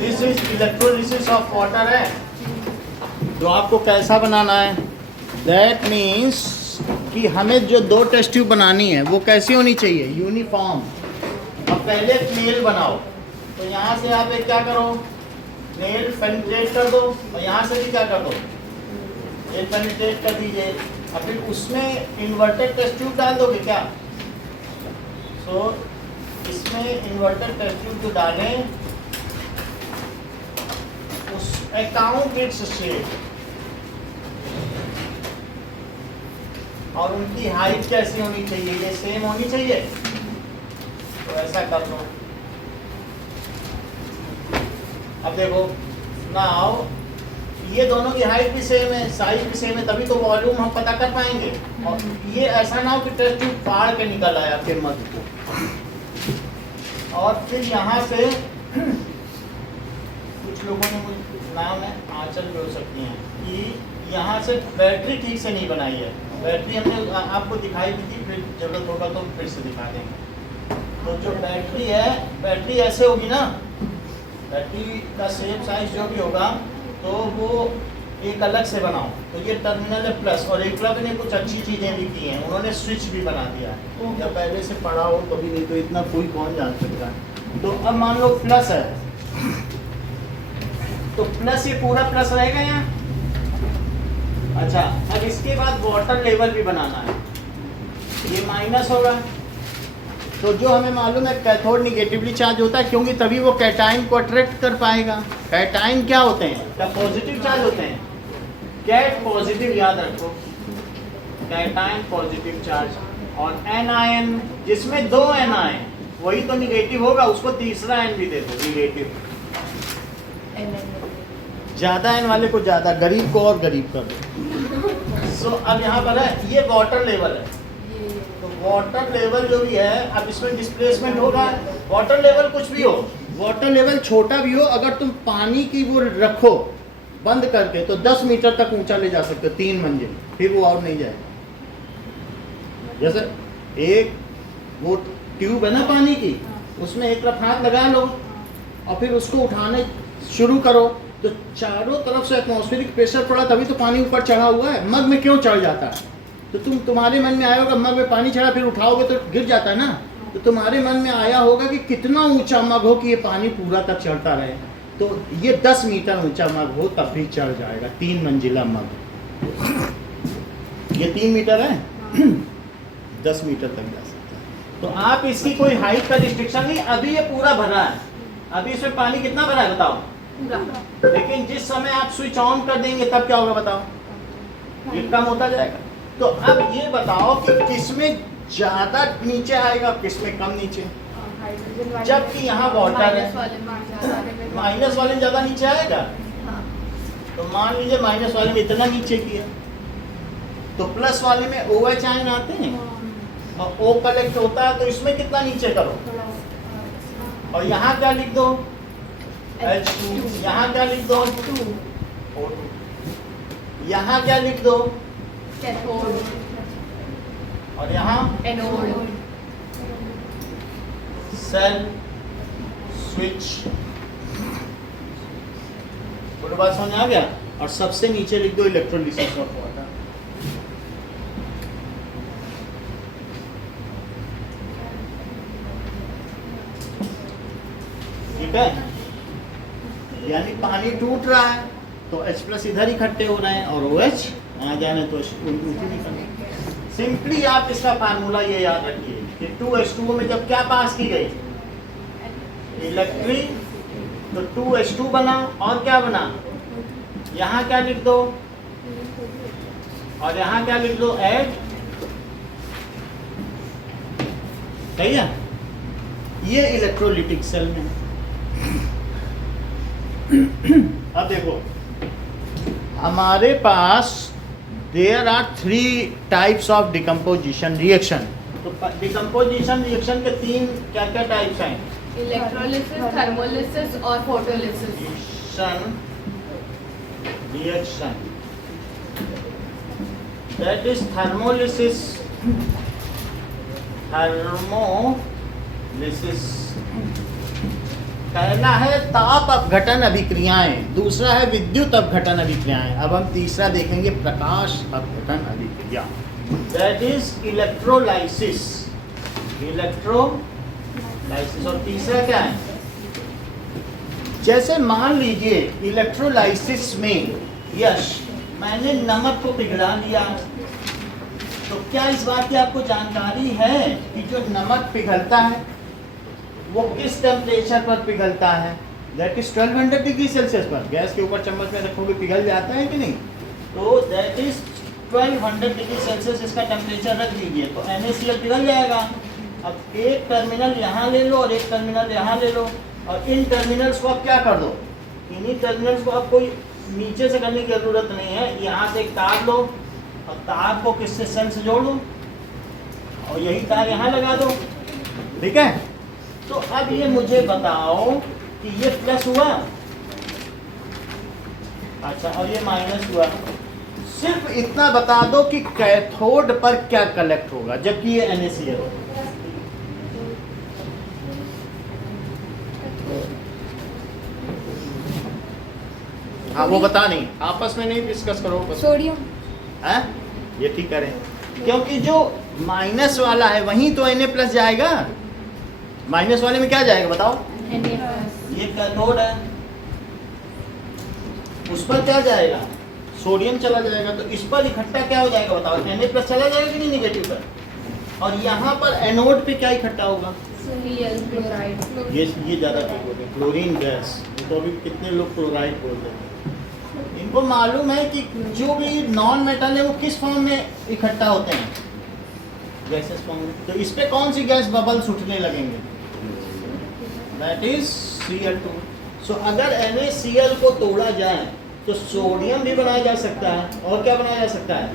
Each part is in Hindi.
This is electrolysis of water है। तो आपको कैसा बनाना है, दैट मीन्स कि हमें जो दो टेस्ट ट्यूब बनानी है वो कैसी होनी चाहिए, यूनिफॉर्म। अब पहले नेल बनाओ, तो यहाँ से आप एक क्या करो, नेल पेनिट्रेट कर दो, और यहाँ से भी क्या कर दो, ये पेनिट्रेट कर दीजिए। और फिर उसमें इन्वर्टेड टेस्ट ट्यूब डाल दोगे क्या? सो इसमें इन्वर्टेड टेस्ट ट्यूब जो डालें, उस अकाउंट इट्स शेप, और उनकी हाइट कैसी होनी चाहिए, ये सेम होनी चाहिए। तो ऐसा कर लो। अब देखो नाउ, ये दोनों की हाइट भी सेम है, साइज भी सेम है, तभी तो वॉल्यूम हम पता कर पाएंगे। और ये ऐसा ना हो कि टेस्ट ट्यूब फाड़ के निकल आया फिर मत को। और फिर यहाँ से कुछ लोगों ने मुझे नाम है आंचल भी हो सकती हैं कि यहाँ से बैटरी ठीक से नहीं बनाई है। बैटरी हमने आपको दिखाई भी थी, फिर जरूरत होगा तो फिर से दिखा देंगे। तो जो बैटरी है, बैटरी ऐसे होगी ना, बैटरी का शेप साइज जो भी होगा तो वो एक अलग से बनाओ। तो ये टर्मिनल है प्लस, और एक प्लग ने कुछ अच्छी चीज़ें भी की हैं, उन्होंने स्विच भी बना दिया है। या पहले से पड़ा हो कभी, नहीं तो इतना कोई कौन जान सकता है। तो अब मान लो प्लस है, तो प्लस, ये पूरा प्लस रहेगा यहाँ। अच्छा, अब इसके बाद वाटर लेवल भी बनाना है, ये माइनस होगा। तो जो हमें मालूम है कैथोड निगेटिवली चार्ज होता है, क्योंकि तभी वो कैटाइन को अट्रैक्ट कर पाएगा। कैटाइन क्या होते हैं, क्या पॉजिटिव चार्ज होते हैं, कैट पॉजिटिव, याद रखो, कैटाइन पॉजिटिव चार्ज। और एनायन जिसमें दो एन आए वही तो निगेटिव होगा, उसको तीसरा एन भी दे दो, निगेटिव। ज्यादा एन वाले को ज्यादा, गरीब को और गरीब कर दो। सो अब यहाँ पर है, ये वाटर लेवल है। तो वाटर लेवल जो भी है, अब इसमें डिस्प्लेसमेंट होगा। वाटर लेवल कुछ भी हो, वाटर लेवल छोटा भी हो, अगर तुम पानी की वो रखो बंद करके तो 10 मीटर तक ऊंचा ले जा सकते हो, 3 मंजिल, फिर वो और नहीं जाएगा। जैसे एक वो ट्यूब है ना पानी की, उसमें एक तरफ हाथ लगा लो और फिर उसको उठाने शुरू करो, तो चारों तरफ से एटमॉस्फेरिक प्रेशर पड़ा, तभी तो पानी ऊपर चढ़ा हुआ है। मग में क्यों चढ़ जाता है? तो तुम्हारे मन में आया होगा मग में पानी चढ़ा, फिर उठाओगे तो गिर जाता है ना। तो तुम्हारे मन में आया होगा कि कितना ऊंचा मग हो कि ये पानी पूरा तक चढ़ता रहे। तो ये 10 मीटर ऊंचा मग हो तब भी चढ़ जाएगा, 3 मंजिला मग। ये 3 मीटर है, 10 मीटर तक जा सकता है। तो आप इसकी कोई हाइट का रिस्ट्रिक्शन नहीं, अभी ये पूरा भरा है, अभी इसमें पानी कितना भरा है बताओ। लेकिन जिस समय आप स्विच ऑन कर देंगे तब क्या होगा बताओ, ये कम होता जाएगा। तो अब ये बताओ कि किसमें ज्यादा नीचे आएगा, किसमें कम नीचे। जबकि यहाँ वाटर है, माइनस वाले में ज्यादा नीचे आएगा। तो मान लीजिए माइनस वाले में इतना नीचे किया, तो प्लस वाले में OH आयन आते हैं और O कलेक्ट होता है, तो इसमें कितना नीचे करो। और यहाँ क्या लिख दो, H2, यहाँ क्या लिख दो, O2, यहाँ क्या लिख दो, और यहाँ सेल स्विच। पूरी बात समझ आ गया। और सबसे नीचे लिख दो इलेक्ट्रोलिसिस ऑफ वाटर। ठीक है, यानी पानी टूट रहा है तो H+ इधर इकट्ठे हो रहे हैं और OH वहाँ जाने तो सिंपली आप इसका फार्मूला ये याद रखिए कि 2H2O में जब क्या पास की गई, इलेक्ट्रिक, तो 2H2 बना और क्या बना, यहाँ क्या लिख दो और यहाँ क्या लिख दो, ऐड। सही है, ये इलेक्ट्रोलिटिक सेल में। अब देखो हमारे पास there are 3 types of decomposition reaction. तो डिकम्पोजिशन रिएक्शन के 3 क्या क्या टाइप्स हैं, इलेक्ट्रोलिसिस, थर्मोलिसिस और photolysis. Reaction that is thermolysis, पहला है ताप अपघटन अभिक्रियाएं, दूसरा है विद्युत अपघटन अभिक्रियाएं। अब हम तीसरा देखेंगे प्रकाश अपघटन अभिक्रिया, दैट इज इलेक्ट्रोलाइसिस। इलेक्ट्रोलाइसिस। और तीसरा क्या है? जैसे मान लीजिए इलेक्ट्रोलाइसिस में यश मैंने नमक को पिघला लिया, तो क्या इस बात की आपको जानकारी है कि जो नमक पिघलता है वो किस टेम्परेचर पर पिघलता है? दैट इज 1200 डिग्री सेल्सियस पर। गैस के ऊपर चम्मच में रखोगे पिघल जाता है कि नहीं? तो दैट इज 1200 डिग्री सेल्सियस इसका टेम्परेचर रख दीजिए तो NaCl पिघल जाएगा। अब एक टर्मिनल यहाँ ले लो और एक टर्मिनल यहाँ ले लो, और इन टर्मिनल्स को आप क्या कर दो, इन्हीं टर्मिनल्स को आप कोई नीचे से करने की जरूरत नहीं है, यहाँ से एक तार लो और तार को किससे सेल से जोड़ दो और यही तार यहाँ लगा दो, ठीक है? तो अब ये मुझे बताओ कि ये प्लस हुआ, अच्छा, और ये माइनस हुआ। सिर्फ इतना बता दो कि कैथोड पर क्या कलेक्ट होगा जबकि ये NaCl होगा। हाँ वो बता नहीं, आपस में नहीं डिस्कस करो। सोडियम। है ये ठीक करें, क्योंकि जो माइनस वाला है वहीं तो Na+ जाएगा। माइनस वाले में क्या जाएगा बताओ? ये कैथोड है, उस पर क्या जाएगा? सोडियम चला जाएगा। तो इस पर इकट्ठा क्या हो जाएगा बताओ? Na+ चला जाएगा कि नहीं निगेटिव पर? और यहाँ पर एनोड पे क्या इकट्ठा होगा? क्लोराइड। ये ज़्यादा ठीक हो गया, क्लोरीन गैस। तो अभी कितने लोग क्लोराइड बोलते हैं? इनको मालूम है कि जो भी नॉन मेटल है वो किस फॉर्म में इकट्ठा होते हैं? गैसेस फॉर्म में। तो इस पे कौन सी गैस बबल्स उठने लगेंगे? That is Cl2। सो अगर NaCl को तोड़ा जाए तो सोडियम भी बनाया जा सकता है, और क्या बनाया जा सकता है?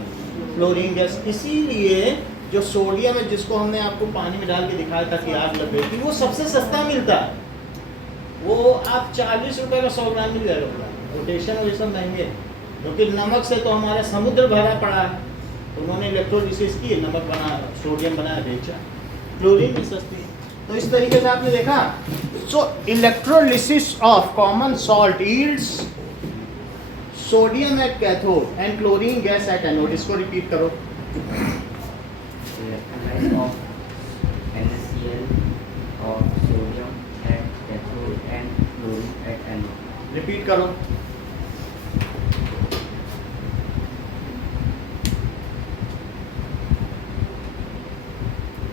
Chlorine gas. इसीलिए जो सोडियम है जिसको हमने आपको पानी में डाल के दिखाया था कि आग लग गई थी, वो सबसे सस्ता मिलता है। वो आप 40 रुपये का 100 ग्राम मिल जाएगा। रोटेशन और ये सब महंगे हैं, क्योंकि नमक से तो हमारा समुद्र भरा पड़ा है। तो उन्होंने इलेक्ट्रोलिसिस की, नमक बनाया, सोडियम बनाया, बेचा। क्लोरीन भी सस्ती है। तो इस तरीके से आपने देखा। So electrolysis of common salt yields sodium at cathode and chlorine gas at anode. इसको रिपीट करो। Electrolysis of NaCl of sodium at cathode and chlorine at anode. Repeat करो।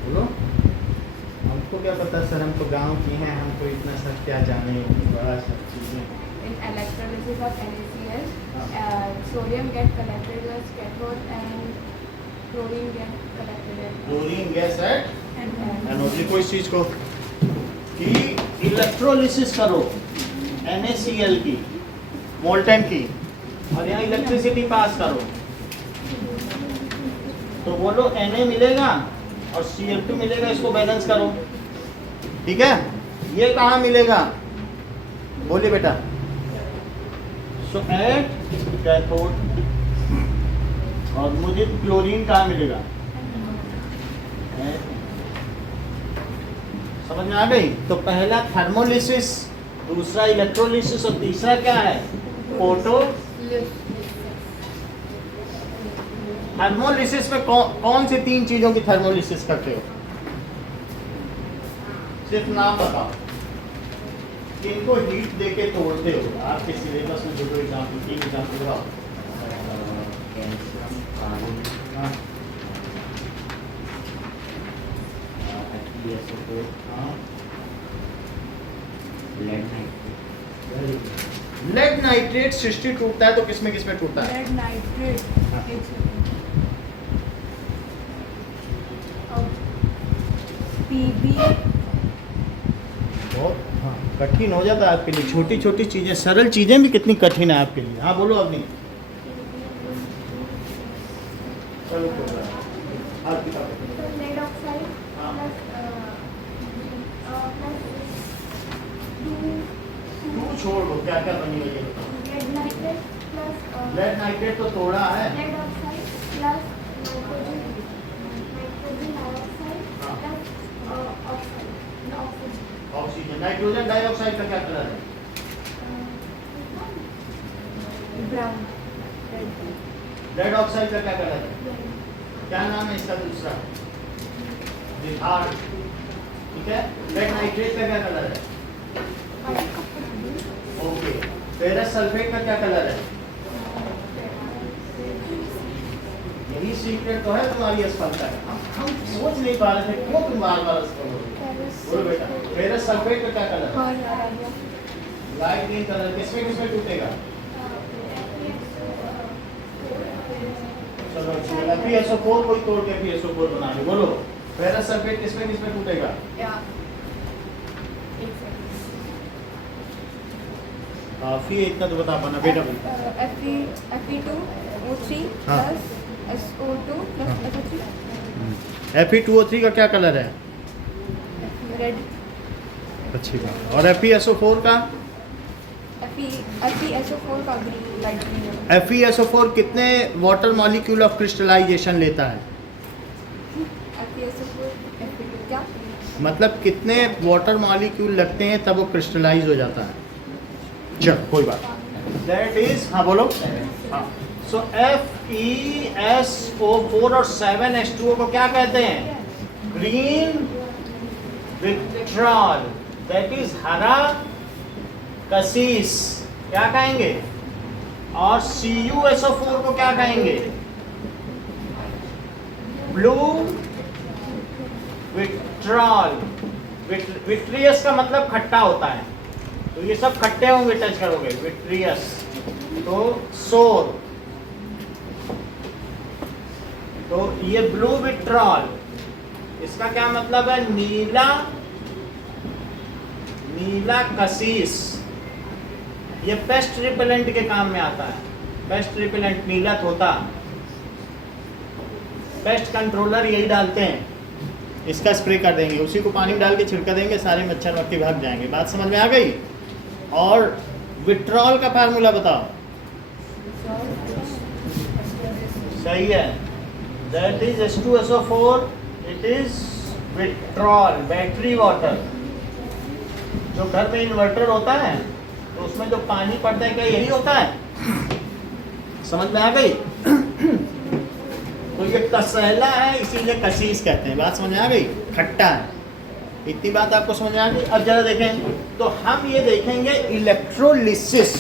बोलो। हमको क्या पता सर, हम तो गांव की हैं, हमको इतना सब क्या जाने, बड़ा सब चीजें। In electrolysis of NaCl, sodium get collected as cathode and chlorine get collected as chlorine gas eight anode. Anode. लिखो इस चीज को कि इलेक्ट्रोलिसिस करो NaCl की, मोल्टेन की, और यहाँ इलेक्ट्रिसिटी पास करो तो बोलो Na मिलेगा और Cl2 मिलेगा। इसको बैलेंस करो, ठीक है? ये कहाँ मिलेगा? बोलिए बेटा। सो एट कैथोड। और मुझे क्लोरीन कहाँ मिलेगा? समझ में आ गई? तो पहला थर्मोलिसिस, दूसरा इलेक्ट्रोलिसिस और तीसरा क्या है? फोटो। थर्मोलिसिस में कौन सी 3 चीजों की थर्मोलिसिस करते हो? सिर्फ नाम बताओ। किनको हीट देके तोड़ते हो? आपके सिलेबस में जो एग्जाम्पल, 3 एग्जाम्पल बताओ। Calcium, carbon, हाँ HbSO4, हाँ, lead nitrate. लेड नाइट्रेट सृष्टि टूटता है तो किसमें किसमें टूटता है? Lead nitrate. हाँ। एक second. अब Pb बहुत हाँ कठिन हो जाता है आपके लिए। छोटी छोटी चीजें, सरल चीजें भी कितनी कठिन है आपके लिए। हाँ बोलो अपनी। चलो आप किताब lead oxide हाँ। plus तू छोड़ दो, क्या क्या बनी हुई है? lead nitrate plus lead nitrate तो तोड़ा है। lead oxide plus nitrogen dioxide हाँ। plus oxygen. Oxygen. Nitrogen dioxide का क्या कलर है? Brown. रेड ऑक्साइड का क्या कलर है? क्या नाम है इसका दूसरा? बिहार। ठीक है। रेड नाइट्रेट का क्या कलर है? ओके। फेरस सल्फेट का क्या कलर है? यही सीक्रेट तो है तुम्हारी असफलता है। हम सोच नहीं पा रहे थे क्यों तुम बार-बार असफल हो रहे हो। बोलो बेटा, फेरस सल्फेट का क्या कलर है? Light green colour. किसमें किसमें टूटेगा? चलो FeSO4 कोई तोड़ के FeSO4 बना लो। बोलो, फेरस सल्फेट किसमें किसमें टूटेगा? काफी है, इतना तो बता पाना बेटा। Fe2O3 हाँ। plus SO2 plus SO3 Fe2O3 का क्या कलर है? red. अच्छी बात। और FeSO4 का? FeSO4 का green, light green. FeSO4 कितने वाटर मॉलिक्यूल ऑफ क्रिस्टलाइजेशन लेता है? FeSO4 Fe2 क्या? मतलब कितने वाटर मॉलिक्यूल लगते हैं तब वो क्रिस्टलाइज हो जाता है? चल कोई बात। दैट इज, हाँ बोलो। हाँ, सो FeSO4 और 7H2O को क्या कहते हैं? Green vitriol. दैट इज हरा कसीस। क्या कहेंगे? और CuSO4 को क्या कहेंगे? Blue vitriol. विट्रियस का मतलब खट्टा होता है, तो ये सब खट्टे होंगे, टच करोगे। विट्रियस तो सोर। तो ये ब्लू विट्रॉल, इसका क्या मतलब है? नीला, नीला कसीस। ये पेस्ट रिपेलेंट के काम में आता है। पेस्ट रिपेलेंट, नीला तोता। पेस्ट कंट्रोलर यही डालते हैं, इसका स्प्रे कर देंगे, उसी को पानी में डाल के छिड़का देंगे, सारे मच्छर मक्खी भाग जाएंगे। बात समझ में आ गई? और विट्रॉल का फार्मूला बताओ। सही है, that is H2SO4, it is vitriol, battery water. जो घर में इन्वर्टर होता है तो उसमें जो पानी पड़ता है क्या यही होता है? समझ में आ गई? तो ये कसैला है, इसीलिए कसीस कहते हैं। बात समझ में आ गई? खट्टा है। इतनी बात आपको समझ में आ गई? अब जरा देखें, तो हम ये देखेंगे इलेक्ट्रोलिसिस।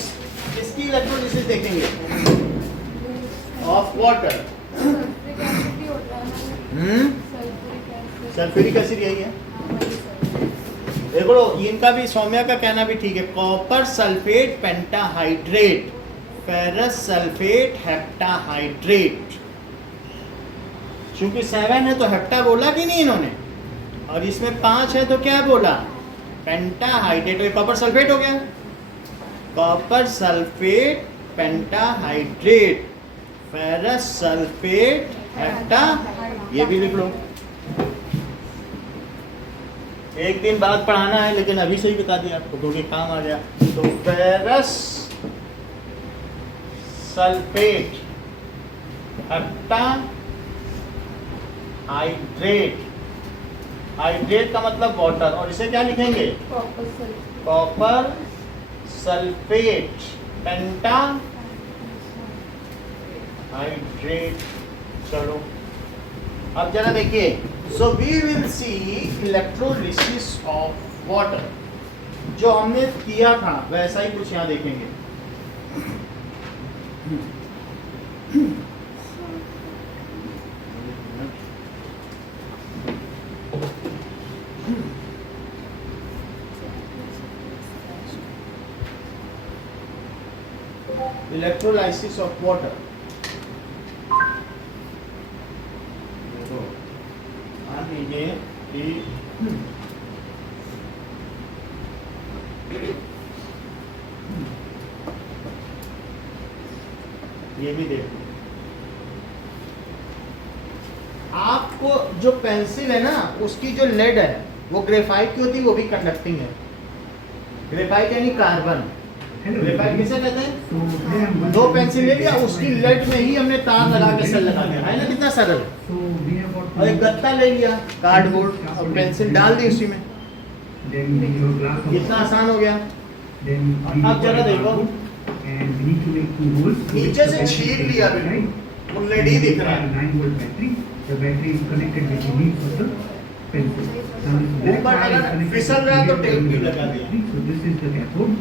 किसकी इलेक्ट्रोलिसिस देखेंगे? Of water. सल्फ्यूरिक एसिड भी होता है ना? Sulphuric acid. सल्फ्यूरिक एसिड यही है। देखो इनका भी, सौम्या का कहना भी ठीक है। Copper sulphate pentahydrate, ferrous sulphate heptahydrate. चूंकि 7 है तो हेप्टा बोला कि नहीं इन्होंने, और इसमें 5 है तो क्या बोला? पेंटाहाइड्रेट। तो कॉपर सल्फेट हो गया, copper sulphate pentahydrate, ferrous sulphate hepta. ये भी लिख लो। एक दिन बाद पढ़ाना है, लेकिन अभी से ही बता दिया आपको क्योंकि काम आ गया। तो ferrous sulphate hepta hydrate. Hydrate का मतलब वाटर, और इसे क्या लिखेंगे? Copper sulphate penta hydrate. चलो अब जरा देखिए, so we will see electrolysis of water. जो हमने किया था वैसा ही कुछ यहाँ देखेंगे। Electrolysis of water. मान लीजिए कि ये भी देखो, आपको जो पेंसिल है ना उसकी जो लेड है वो ग्रेफाइट की होती है, वो भी कंडक्टिंग है। ग्रेफाइट यानी कार्बन। ग्रेफाइट किसे कहते हैं? दो पेंसिल ले लिया, उसकी लेड में ही हमने तार लगा के सेल लगा दिया, है ना? कितना सरल। और एक गत्ता ले लिया कार्डबोर्ड और पेंसिल डाल दी उसी में, Then we need a glass of कितना आसान हो गया। Then we अब जरा require देखो। cargo, and we need to make 2 holes. so नीचे which से the छील battery लिया can बिल्कुल, supply. वो लेडी And we दिख रहा require है। a 9-volt battery. The battery is connected with the lead for the pencil. Now this black ऊपर wire is अगर connected फिसल to रहा है तो the टेप भी terminal लगा of the दिया। battery. So this is the cathode.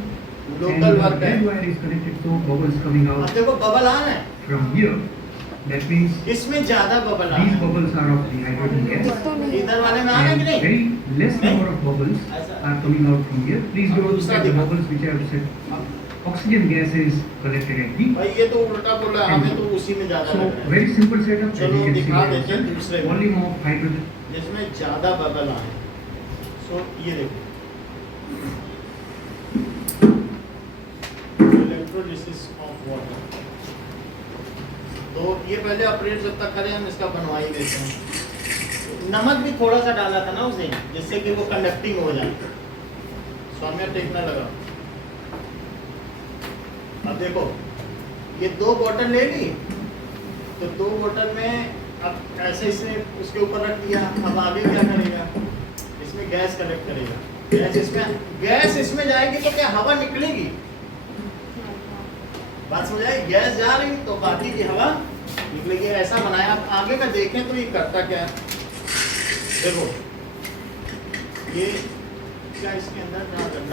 Local And work the है। red wire is connected, so bubbles coming अब out देखो बबल आ रहे हैं, from here. That means इसमें ज्यादा बबल आ these रहे हैं, bubbles are of the hydrogen gas. इधर वाले में आ रहे हैं And कि नहीं? very less number of bubbles are coming out from here. Please don't look at the bubbles which I have said. Oxygen gas is collected at the. भाई ये तो उल्टा बोला, हमें तो उसी में ज्यादा So लग रहा है, very simple setup. As चलो you can see दिखा here, देते हैं sir. दूसरे में, Volume of hydrogen. जिसमें ज्यादा बबल आए। सो ये देखो, इलेक्ट्रोलिसिस ऑफ वाटर। तो ये पहले ऑपरेट जब तक करें हम इसका बनवा ही देते हैं। नमक भी थोड़ा सा डाला था ना उस दिन, जिससे कि वो कंडक्टिंग हो जाए। स्वामी टेकना लगा। अब देखो, ये 2 बोतल ले ली, तो 2 बोतल में अब ऐसे इसने उसके ऊपर रख दिया। अब आगे क्या करेगा, इसमें गैस कलेक्ट करेगा। गैस इसमें जाएगी तो क्या हवा निकलेगी? बात समझ आई? गैस जा रही तो बाकी की हवा निकलेगी। ऐसा बनाया। आप आगे का देखें तो ये करता क्या है, देखो ये क्या इसके अंदर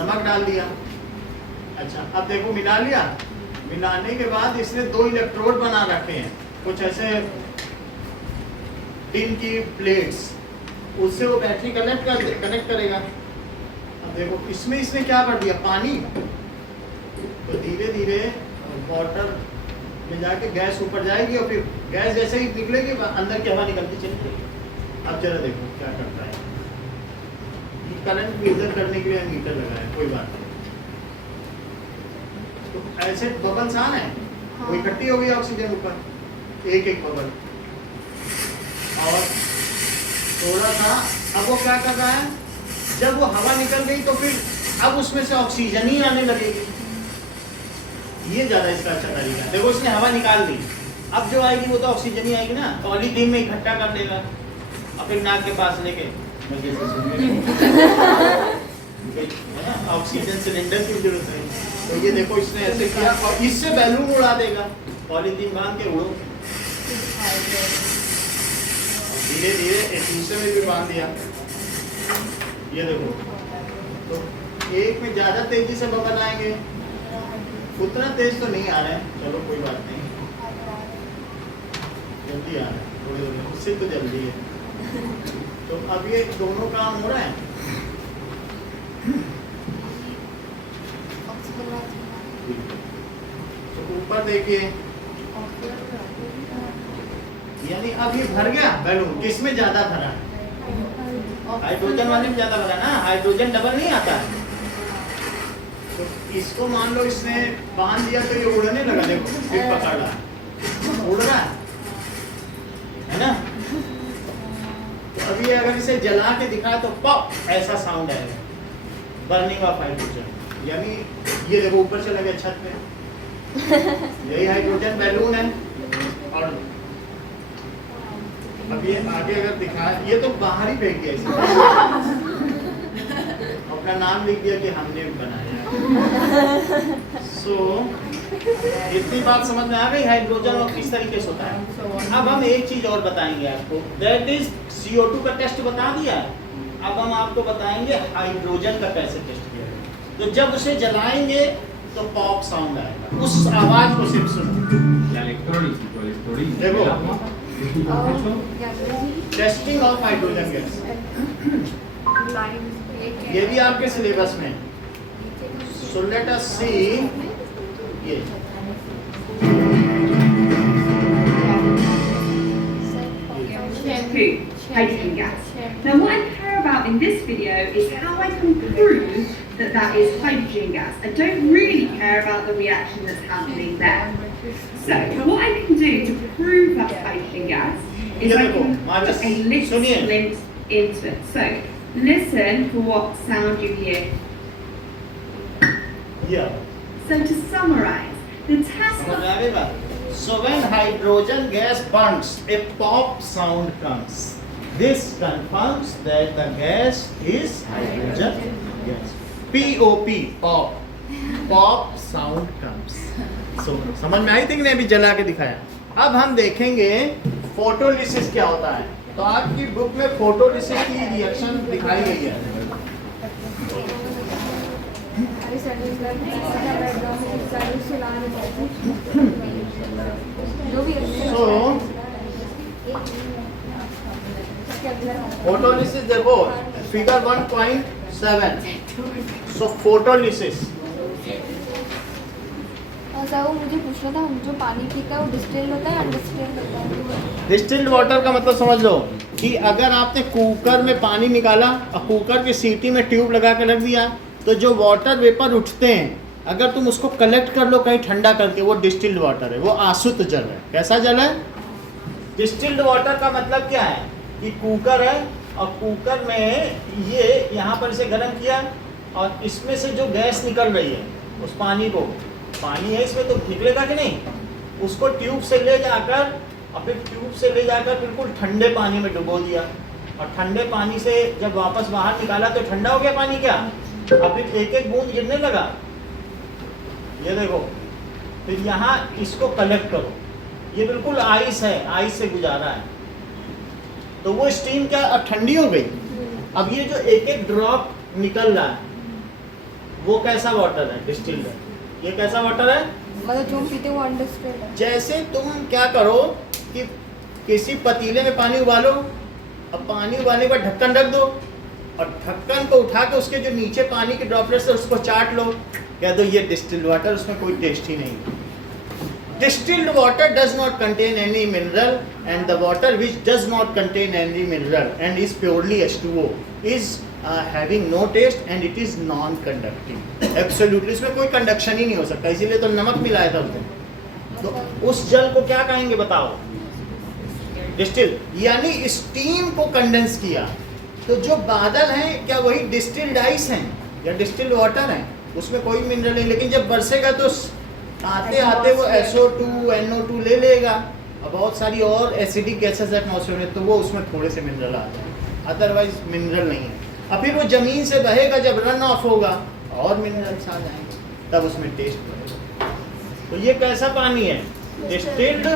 नमक डाल दिया। अच्छा, अब देखो मिला लिया। मिलाने के बाद इसने 2 इलेक्ट्रोड बना रखे हैं, कुछ ऐसे टिन की प्लेट्स, उससे वो बैटरी कनेक्ट करेगा। अब देखो इसमें इसने क्या कर दिया, पानी। तो धीरे धीरे वाटर में जाके गैस ऊपर जाएगी और फिर गैस जैसे ही निकलेगी अंदर की हवा निकलती चली जाएगी। अब जरा देखो क्या करता है। करंट मेजर करने के लिए मीटर लगाया, कोई बात नहीं। तो ऐसे बबल्स आ रहे हैं, वो इकट्ठी हो गई ऑक्सीजन ऊपर, एक एक बबल। और थोड़ा सा अब वो क्या कर रहा है, जब वो हवा निकल गई तो फिर अब उसमें से ऑक्सीजन ही आने लगेगी। ये ज्यादा इसका अच्छा तरीका है। देखो उसने हवा निकाल दी, अब जो आएगी वो तो ऑक्सीजन ही आएगी ना। पॉलीथीन में इकट्ठा कर देगा और फिर नाक के पास लेके ऑक्सीजन सिलेंडर की जरूरत है। तो ये देखो इसने ऐसे किया और इससे बैलून उड़ा देगा। पॉलीथीन बांध के उड़ो, धीरे धीरे एक दूसरे में भी बांध दिया। ये देखो, तो एक में ज्यादा तेजी से बबल आएंगे, उतना तेज तो नहीं आ रहा है, चलो कोई बात नहीं, जल्दी आ रहा है, थोड़ी देर उससे तो जल्दी है। तो अब ये दोनों काम हो रहा है। तो ऊपर देखिए, यानी अब ये भर गया बैलून। किसमें ज्यादा भरा है? हाइड्रोजन वाले में ज्यादा भरा ना, हाइड्रोजन डबल नहीं आता है। तो इसको मान लो इसने बांध दिया तो ये उड़ने लगा, देखो फिर पकड़ रहा, उड़ रहा है ना। तो अभी अगर इसे जला के दिखाए तो पॉप ऐसा साउंड आएगा, बर्निंग ऑफ हाइड्रोजन। यानी ये देखो ऊपर चला गया छत पे, यही हाइड्रोजन बैलून है। और अब ये आगे अगर दिखाए, ये तो बाहर ही फेंक दिया इसे, अपना नाम लिख दिया कि हमने बनाया। सो इतनी बात समझ में आ गई हाइड्रोजन और किस तरीके से होता है। अब हम एक चीज और बताएंगे आपको, दैट इज CO2 का टेस्ट बता दिया। अब हम आपको बताएंगे हाइड्रोजन का कैसे टेस्ट किया जाए। तो जब उसे जलाएंगे तो पॉप साउंड आएगा, उस आवाज को सिर्फ सुनो। देखो टेस्टिंग ऑफ हाइड्रोजन गैस, ये भी आपके सिलेबस में। सो लेट अस सी ये Shampoo, hydrogen gas. Now what I care about in this video is how I can prove that that is hydrogen gas. I don't really care about the reaction that's happening there. So what I can do to prove that's hydrogen gas is I can put a little splint into it. So listen for what sound you hear. Yeah. So to summarize, the test समझ में आ गई बात? So when hydrogen gas burns, a pop sound comes. This confirms that the gas is hydrogen Yes. POP, pop. Pop sound comes. So समझ में आई थी कि नहीं? अभी जला के दिखाया। अब हम देखेंगे फोटोलिसिस क्या होता है। तो आपकी बुक में फोटोलिसिस की रिएक्शन दिखाई गई है। जो भी So फोटोलिसिस देखो फिगर 1.7। सो फोटोलिसिस सर वो मुझे पूछना था, हम जो पानी पीता है वो डिस्टिल्ड होता है अनडिस्टिल्ड होता है? डिस्टिल्ड वाटर का मतलब समझ लो कि अगर आपने कुकर में पानी निकाला और कुकर की सीटी में ट्यूब लगा के रख दिया, तो जो वाटर वेपर उठते हैं अगर तुम उसको कलेक्ट कर लो कहीं ठंडा करके, वो डिस्टिल्ड वाटर है, वो आसुत जल है। कैसा जल है? डिस्टिल्ड वाटर का मतलब क्या है कि कुकर है और कुकर में ये यहाँ पर इसे गर्म किया और इसमें से जो गैस निकल रही है उस पानी को, पानी है इसमें तो निकलेगा कि नहीं, उसको ट्यूब से ले जाकर और फिर ट्यूब से ले जाकर बिल्कुल ठंडे पानी में डुबो दिया और ठंडे पानी से जब वापस बाहर निकाला तो ठंडा हो गया पानी क्या? अब फिर एक एक बूंद गिरने लगा। ये देखो, फिर यहाँ इसको कलेक्ट करो, ये बिल्कुल आइस है, आइस से गुजारा है, तो वो स्टीम क्या अब ठंडी हो गई। अब ये जो एक एक ड्रॉप निकल रहा है वो कैसा वाटर है? डिस्टिल्ड है। ये कैसा वाटर है? मतलब जो पीते वो अनडिस्टिल्ड है। जैसे तुम क्या करो कि किसी पतीले में पानी उबालो, अब पानी उबालने पर ढक्कन रख दो और ढक्कन को उठा के उसके जो नीचे पानी के ड्रॉपलेट्स है उसको चाट लो, कह दो ये डिस्टिल्ड वाटर, उसमें कोई टेस्ट ही नहीं। Distilled water does not contain any mineral, and the water which does not contain any mineral and is purely H2O is having no taste and it is non-conducting. Absolutely, इसमें कोई कंडक्शन ही नहीं हो सकता, इसीलिए तो नमक मिलाया था उसमें। तो उस जल को क्या कहेंगे बताओ? डिस्टिल, यानी स्टीम को कंडेंस किया। तो जो बादल हैं क्या वही डिस्टिल्ड आइस हैं या डिस्टिल्ड वाटर हैं? उसमें कोई मिनरल नहीं, लेकिन जब बरसेगा तो आते आते वो SO2 NO2 ले लेगा और बहुत सारी और एसिडिक गैसेस एटमॉस्फेयर में, तो वो उसमें थोड़े से मिनरल आ जाएंगे, अदरवाइज मिनरल नहीं है। और फिर वो ज़मीन से बहेगा, जब रन ऑफ होगा और मिनरल्स आ जाएंगे, तब उसमें टेस्ट बनेगा। तो ये कैसा पानी है? डिस्टिल्ड।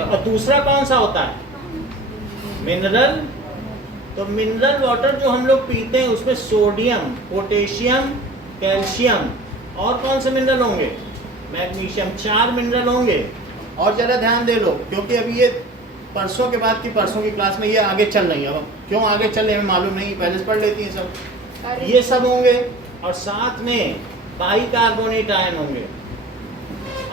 और दूसरा कौन सा होता है? मिनरल। तो मिनरल वाटर जो हम लोग पीते हैं उसमें सोडियम, पोटेशियम, कैल्शियम और कौन से मिनरल होंगे? मैग्नीशियम, 4 मिनरल होंगे। और ज़रा ध्यान दे लो, क्योंकि अभी ये परसों के बाद की परसों की क्लास में ये आगे चल रही है। अब क्यों आगे चल रहे हैं मालूम नहीं, पहले से पढ़ लेती हैं सब। ये सब होंगे और साथ में बाइकार्बोनेट आयन होंगे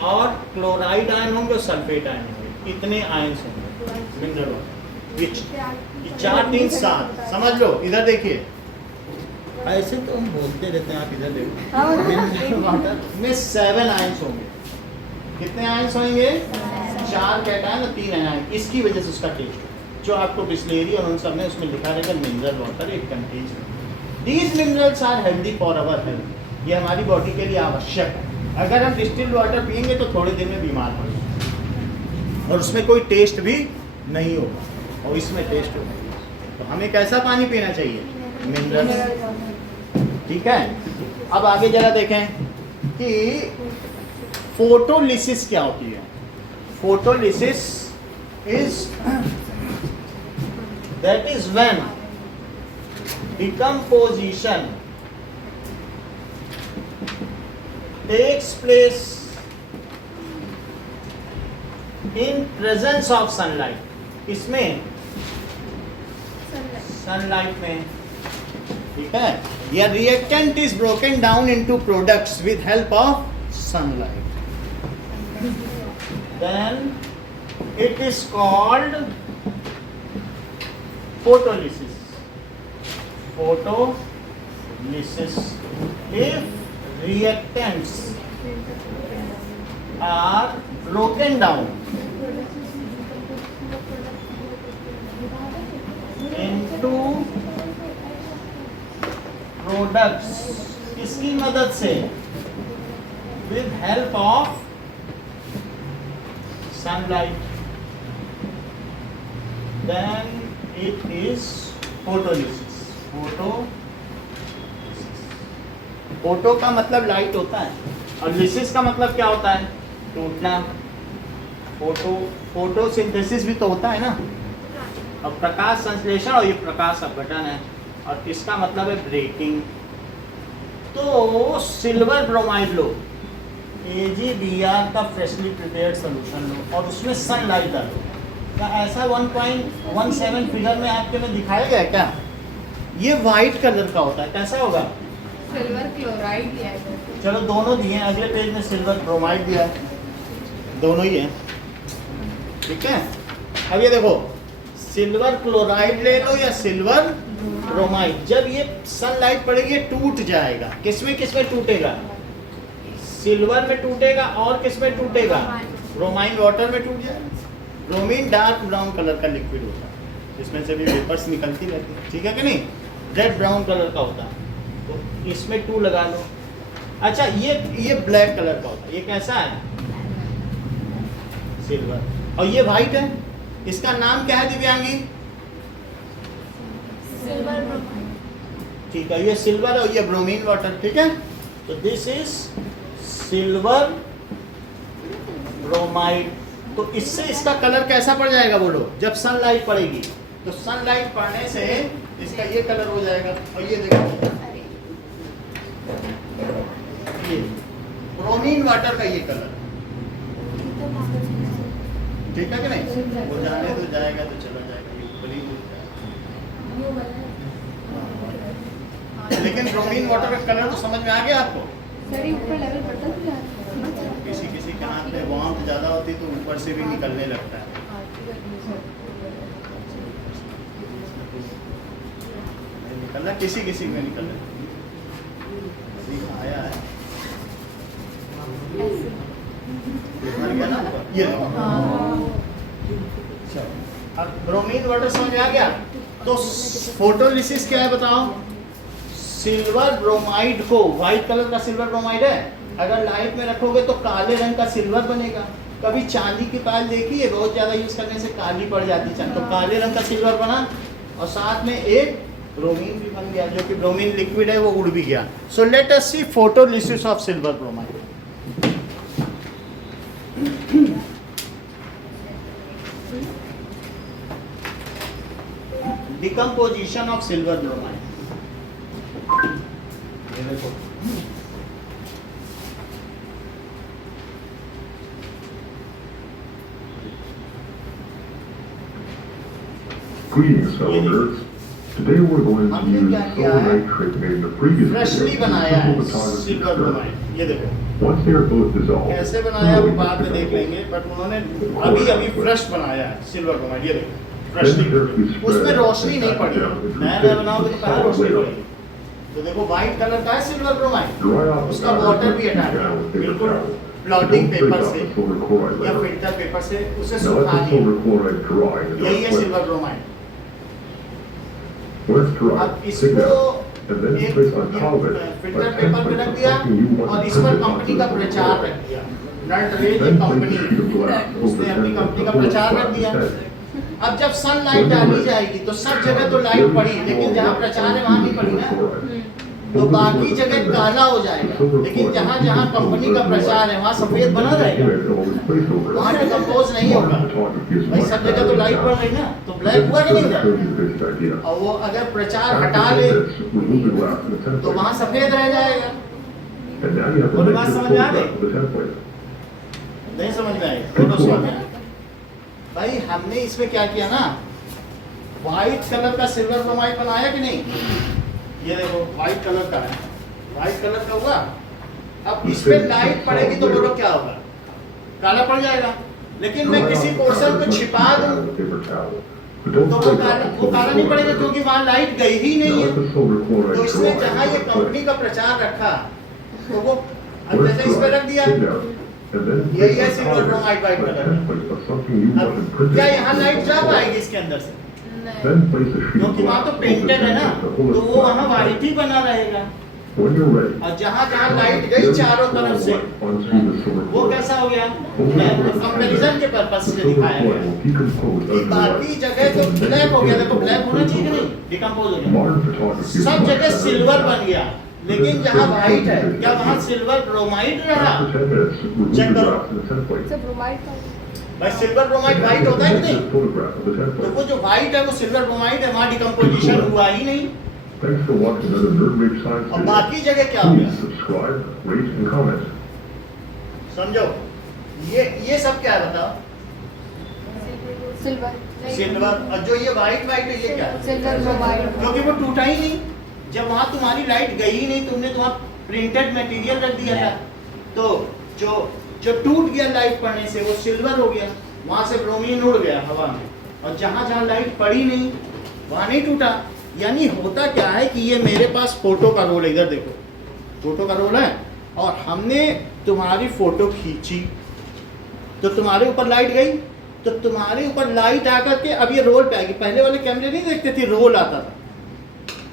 और क्लोराइड आयन होंगे और सल्फेट आयन होंगे। इतने आयन्स होंगे मिनरल वाटर, विच 4 3 7 समझ लो। इधर देखिए, ऐसे तो हम बोलते रहते हैं, आप इधर देखो। मिनरल वाटर में 7 आयन्स होंगे। कितने आयन्स होंगे? 4 कैटायन और 3 आयन। इसकी वजह से उसका टेस्ट जो आपको बिस्लेरी और उन सब में उसमें लिखा रहेगा mineral water it contains. These minerals are healthy for our health. ये हमारी बॉडी के लिए आवश्यक है। अगर हम डिस्टिल्ड वाटर पियेंगे तो थोड़े दिन में बीमार पड़ेंगे और उसमें कोई टेस्ट भी नहीं होगा और इसमें टेस्ट होगा। तो हमें कैसा पानी पीना चाहिए? मिनरल। ठीक है, अब आगे जरा देखें कि फोटोलिसिस क्या होती है। Photolysis is that is when decomposition takes place in presence of sunlight। इसमें सनलाइट में, ठीक है, या reactant is broken down into products with help of sunlight, then it is called photolysis. Photolysis if reactants are broken down into products किसकी मदद से? with help of sunlight, then it is photolysis। Photo, photo का मतलब लाइट होता है और लिसिस का मतलब क्या होता है? टूटना। फोटोसिंथेसिस भी तो होता है ना। और प्रकाश संश्लेषण, और ये प्रकाश अपघटन है, और इसका मतलब है ब्रेकिंग। तो सिल्वर ब्रोमाइड लो, AgBr का फ्रेशली प्रिपेयर्ड सोल्यूशन लो और उसमें सनलाइट डालो। क्या ऐसा 1.17 फिगर में आपके में दिखाया गया है क्या? ये वाइट कलर का होता है, कैसा होगा? सिल्वर क्लोराइड दिया है। चलो दोनों दिए हैं, अगले पेज में सिल्वर ब्रोमाइड दिया है, दोनों ही है, ठीक है। अब ये देखो, सिल्वर क्लोराइड ले लो या सिल्वर ब्रोमाइड, जब ये सनलाइट पड़ेगी ये टूट जाएगा। किसमें टूटेगा? सिल्वर में टूटेगा, और किसमें टूटेगा? ब्रोमाइन वाटर में टूट जाएगा। ब्रोमीन डार्क ब्राउन कलर का लिक्विड होता है, इसमें से भी वेपर्स निकलती रहती है, ठीक है कि नहीं? रेड ब्राउन कलर का होता है, तो इसमें 2 लगा लो। अच्छा, ये ब्लैक कलर का होता है, ये कैसा है? सिल्वर। और ये वाइट है, इसका नाम क्या है दिव्यांगी? Silver bromide. ठीक है, ये सिल्वर और ये ब्रोमीन वाटर, ठीक है। तो दिस इज सिल्वर ब्रोमाइड। तो इससे इसका कलर कैसा पड़ जाएगा बोलो? जब सनलाइट पड़ेगी तो सनलाइट पड़ने से इसका ये कलर हो जाएगा। और ये देखो, ये ब्रोमीन वाटर का ये कलर, ठीक है कि नहीं? वो जाने तो जाएगा तो चला जाएगा, ये ऊपर ही हो जाएगा। लेकिन ब्रोमीन वाटर का कलर तो समझ में आ गया आपको? सर ऊपर लेवल बढ़ता है। किसी के हाथ में वार्मथ ज़्यादा होती तो ऊपर से भी निकलने लगता है। निकलना किसी में निकलना आया है, भर गया ना ऊपर। ये चलो, अब ब्रोमीन वाटर समझ में आ गया। तो फोटोलिसिस क्या है बताओ? सिल्वर ब्रोमाइड को, व्हाइट कलर का सिल्वर ब्रोमाइड है, अगर लाइट में रखोगे तो काले रंग का सिल्वर बनेगा। कभी चांदी की पायल देखी है, बहुत ज्यादा यूज करने से काली पड़ जाती है, तो काले रंग का सिल्वर बना और साथ में एक ब्रोमीन भी बन गया, जो कि ब्रोमीन लिक्विड है वो उड़ भी गया। So let us see photolysis of silver bromide. Decomposition of silver bromide. Greetings, fellow nerds. Today we're going to हमने use क्या किया silver है? nitrate made in the previous freshly video बनाया for है simple photography silver experiment. Bromide. ये देखो Once they are both dissolved, कैसे बनाया वो slowly बाद में mix देख them. लेंगे, बट उन्होंने अभी फ्रेश बनाया है सिल्वर ब्रोमाइड। ये देखो Then फ्रेशली, carefully spread उसमें रोशनी and नहीं pat पड़ी। down with नया thin बनाओगे तो कहाँ solid रोशनी layer. पड़ेगी? तो देखो व्हाइट कलर का है silver bromide, Dry off the उसका powder वाटर भी and हटा down with दिया, paper बिल्कुल towel. Plotting Don't paper break से off the silver chloride या layer. फिल्टर पेपर से उसे Now let सुखा the दिया। silver chloride dry in a यही है dark silver place. Bromide. When it's dry, अब take इसको it out. And then एक place on top of it filter a paper पे template रख of दिया something you want और to इस पर print कंपनी onto का the प्रचार chloride. रख दिया। नटरेज Then company, place a sheet of glass over उसने the अपनी template कंपनी का to hold प्रचार it रख flat दिया। instead. अब जब सनलाइट डाली जाएगी तो सब जगह तो लाइट पड़ी, लेकिन जहाँ प्रचार है वहाँ नहीं पड़ी ना, तो बाकी जगह काला हो जाएगा। लेकिन जहाँ जहाँ कंपनी का प्रचार है वहाँ सफेद बना रहेगा, वहाँ डिकम्पोज नहीं होगा। भाई सब जगह तो लाइट पड़ रही ना, तो ब्लैक हुआ कि नहीं हुआ? और वो अगर प्रचार हटा ले तो वहाँ सफेद रह जाएगा। और बात समझ में आ गई? नहीं समझ में आई? फोटो समझ में आई? भाई हमने इसमें क्या किया ना, व्हाइट कलर का सिल्वर ब्रोमाइड बनाया कि नहीं? ये देखो व्हाइट कलर का है, व्हाइट कलर का हुआ। अब इस पे लाइट पड़ेगी तो बोलो क्या होगा? काला पड़ जाएगा। लेकिन मैं किसी पोर्शन को छिपा दूं तो वो काला नहीं पड़ेगा, क्योंकि वहां लाइट गई ही नहीं है। तो इसने जहां ये कंपनी का प्रचार रखा तो वो अब जैसे इस पे रख दिया, यही है सिल्वर ब्रोमाइड व्हाइट कलर। अब क्या यहाँ लाइट जा पाएगी इसके अंदर से? क्योंकि वहाँ तो पेंटेड है ना, तो वो वहाँ व्हाइट ही बना रहेगा। When you're ready, और जहाँ जहाँ लाइट गई चारों तरफ से unscrew the silver वो coil. कैसा हो गया, कंपैरिजन के पर्पस से The silver दिखाया coil गया will decompose कि under बाकी light. जगह तो ब्लैक हो गया, देखो ब्लैक होना चाहिए कि नहीं, डिकम्पोज हो गया, Modern photography is सब much जगह better सिल्वर than बन गया, लेकिन जहाँ व्हाइट है क्या वहाँ सिल्वर ब्रोमाइड रहा? After 10 minutes, remove Check the करो। graphs in the template. So bromide का भाई सिल्वर ब्रोमाइड व्हाइट होता है कि This नहीं? is a photograph of the तो template. वो जो व्हाइट है वो सिल्वर ब्रोमाइड है, वहाँ डिकम्पोजिशन हुआ ही नहीं, Thanks for watching another Nerd Rage Science और video. बाकी जगह क्या हो गया? Please subscribe, rate, and comment. समझो, ये सब क्या है बताओ? सिल्वर सिल्वर, और जो ये व्हाइट व्हाइट है ये क्या है? सिल्वर ब्रोमाइड क्योंकि वो टूटा ही नहीं, जब वहाँ तुम्हारी लाइट गई ही नहीं, तुमने वहाँ प्रिंटेड मटेरियल रख दिया था, तो जो टूट गया लाइट पड़ने से वो सिल्वर हो गया, वहाँ से ब्रोमीन उड़ गया हवा में, और जहाँ जहाँ लाइट पड़ी नहीं वहाँ नहीं टूटा। यानी होता क्या है कि ये मेरे पास फोटो का रोल है, इधर देखो फोटो का रोल है, और हमने तुम्हारी फोटो खींची तो तुम्हारे ऊपर लाइट गई, तो तुम्हारे ऊपर लाइट आकर के अब ये रोल पे आएगी। पहले वाले कैमरे नहीं देखते थे, रोल आता था,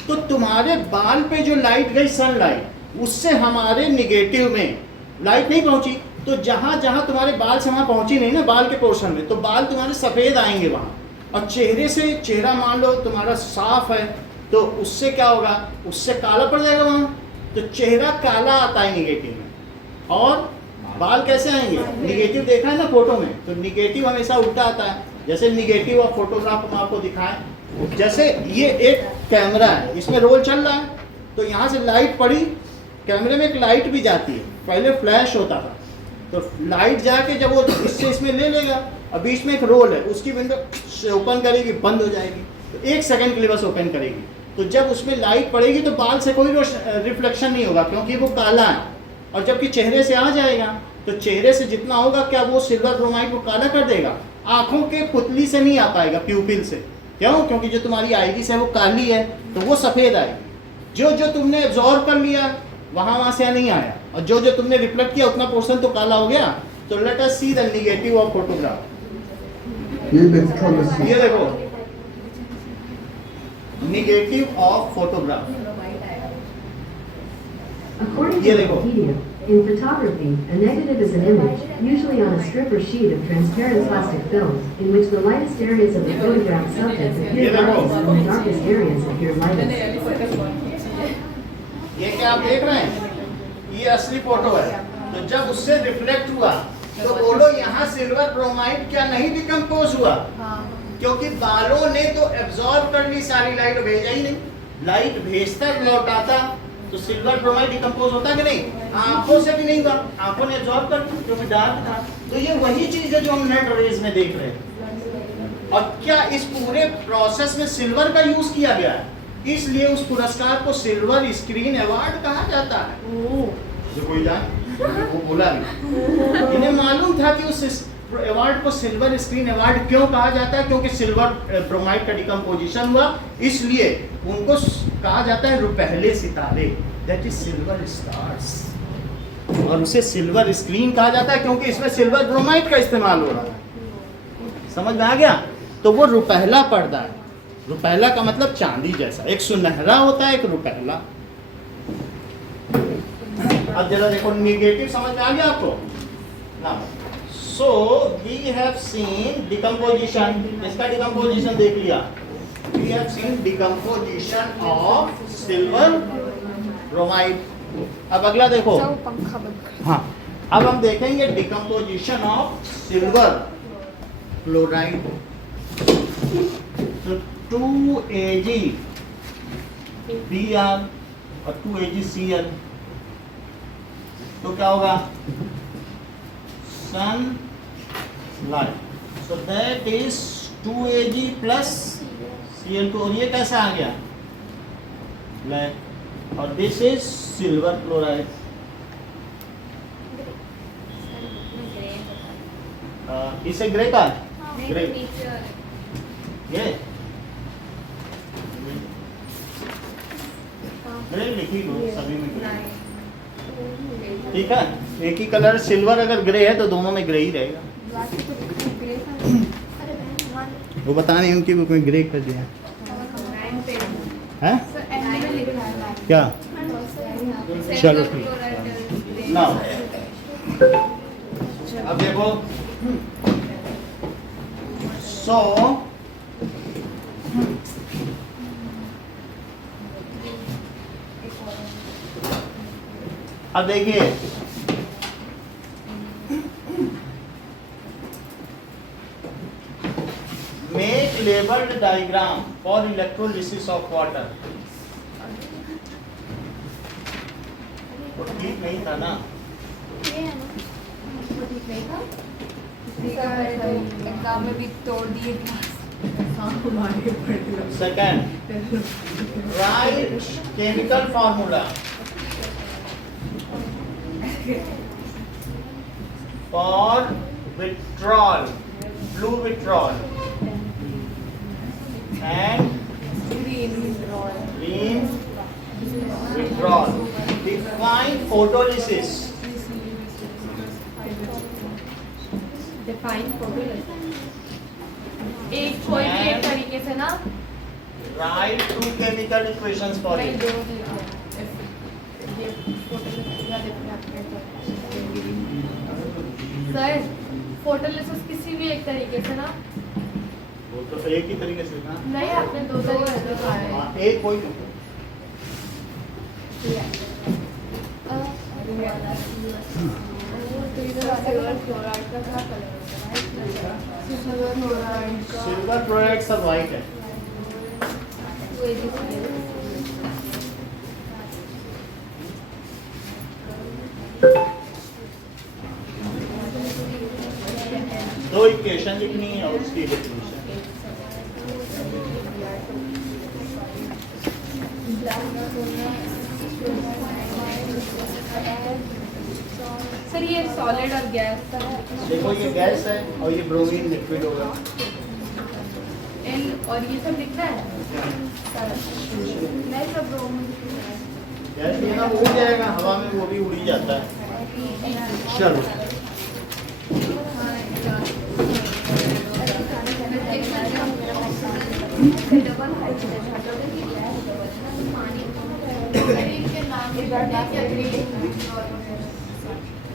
तो तुम्हारे बाल पे जो लाइट गई सनलाइट, उससे हमारे निगेटिव में लाइट नहीं पहुंची, तो जहां जहां तुम्हारे बाल से वहां पहुंची नहीं ना बाल के पोर्शन में, तो बाल तुम्हारे सफ़ेद आएंगे वहां, और चेहरे से चेहरा मान लो तुम्हारा साफ है तो उससे क्या होगा, उससे काला पड़ जाएगा वहां, तो चेहरा काला आता है निगेटिव में, और बाल कैसे आएंगे, निगेटिव देखा है ना फोटो में, तो निगेटिव हमेशा उल्टा आता है। जैसे निगेटिव और फोटोग्राफ हम आपको दिखाएं, जैसे ये एक कैमरा है, इसमें रोल चल रहा है, तो यहाँ से लाइट पड़ी, कैमरे में एक लाइट भी जाती है, पहले फ्लैश होता था, तो लाइट जाके जब वो इससे इसमें ले लेगा, और बीच में एक रोल है, उसकी विंडो ओपन करेगी, बंद हो जाएगी, तो 1 सेकंड के लिए बस ओपन करेगी, तो जब उसमें लाइट पड़ेगी तो बाल से कोई रिफ्लेक्शन नहीं होगा क्योंकि वो काला है, और जबकि चेहरे से आ जाएगा तो चेहरे से जितना होगा क्या वो सिल्वर ब्रोमाइड को काला कर देगा, आंखों के पुतली से नहीं आ पाएगा, प्यूपिल से। क्यों? क्योंकि जो तुम्हारी आइरिस है वो काली है, तो वो सफ़ेद आएगी। जो जो तुमने एब्जॉर्व कर लिया वहाँ से नहीं आया, और जो जो तुमने रिफ्लेक्ट किया उतना पोर्शन तो काला हो गया। तो late us see the negative of photograph. ये देखो नेगेटिव ऑफ फोटोग्राफ, According ये to देखो। Wikipedia, in photography, a negative is an image, usually on a strip or sheet of transparent plastic film, in which the lightest areas of the photographed subject appear ये देखो। darkest and the darkest areas appear lightest. ये क्या आप देख रहे हैं, ये असली फोटो है, तो जब उससे रिफ्लेक्ट हुआ तो बोलो यहाँ सिल्वर ब्रोमाइड क्या नहीं डिकम्पोज हुआ, क्योंकि बालों ने तो एब्जॉर्ब कर ली सारी लाइट, भेजा ही नहीं, लाइट भेजता लौटाता तो सिल्वर ब्रोमाइड डिकम्पोज होता कि नहीं, आंखों से भी नहीं हुआ, आंखों ने एब्जॉर्ब कर ली क्योंकि डार्क था। तो ये वही चीज है जो हम नेट रेज में देख रहे हैं। और क्या इस पूरे प्रोसेस में सिल्वर का यूज किया गया है, इसलिए उस पुरस्कार को सिल्वर स्क्रीन अवार्ड कहा जाता है। जो कोई जाने वो बोला भी, इन्हें मालूम था कि उस अवार्ड को सिल्वर स्क्रीन अवार्ड क्यों कहा जाता है, क्योंकि सिल्वर ब्रोमाइड का डिकम्पोजिशन हुआ, इसलिए उनको कहा जाता है रुपहले सितारे, दैट इज सिल्वर स्टार्स, और उसे सिल्वर स्क्रीन कहा जाता है क्योंकि इसमें सिल्वर ब्रोमाइड का इस्तेमाल हो रहा है। समझ में आ गया? तो वो रुपहला पर्दा है। रुपहला का मतलब चांदी जैसा, एक सुनहरा होता है, एक रुपहला। अब जरा देखो नेगेटिव समझ में आ गया आपको ना। So we have seen decomposition, इसका डिकम्पोजिशन देख लिया, we have seen decomposition of silver bromide. अब अगला देखो, पंखा बंद कर। हाँ अब हम देखेंगे डिकम्पोजिशन ऑफ सिल्वर क्लोराइड। तो 2Ag Br और 2Ag Cl, तो क्या होगा, sun light, so that is 2Ag plus Cl2, और ये कैसा आ गया ब्लैक, और दिस इज सिल्वर क्लोराइड। इसे ग्रे का ग्रे, ये ग्रे लिखी लो सभी में ग्रे, ठीक है। एक ही कलर सिल्वर अगर ग्रे है तो दोनों में ग्रे ही रहेगा। वो बता नहीं उनकी बुक में ग्रे कर दिया है क्या, चलो ठीक ना। अब देखो सो अब देखिए make labelled diagram for electrolysis of water. ठीक नहीं था ना? एग्जाम में भी तोड़ दिए second right chemical formula for withdrawal blue withdrawal and green green withdrawal. Define photolysis. Define एक कोई भी एक तरीके से ना Write two chemical equations for नहीं it. दो लिखो। ये सर फोटोलिसिस किसी भी एक तरीके से ना वो तो एक ही तरीके से लिखना। नहीं आपने दो तरीके से लिखा है हाँ, एक कोई लिखो। सिल्वर क्लोराइड का क्या कलर होता है? सिल्वर क्लोराइड का सिल्वर क्लोराइड सब व्हाइट है। दो इक्वेशन लिखनी है और उसकी डेफिनेशन। सर ये सॉलिड और गैस का है देखो ये गैस है और ये ब्रोमीन लिक्विड होगा। एल और ये सब लिखना है नहीं सब गैस ये ना उड़ जाएगा हवा में, वो भी उड़ ही जाता है। चलो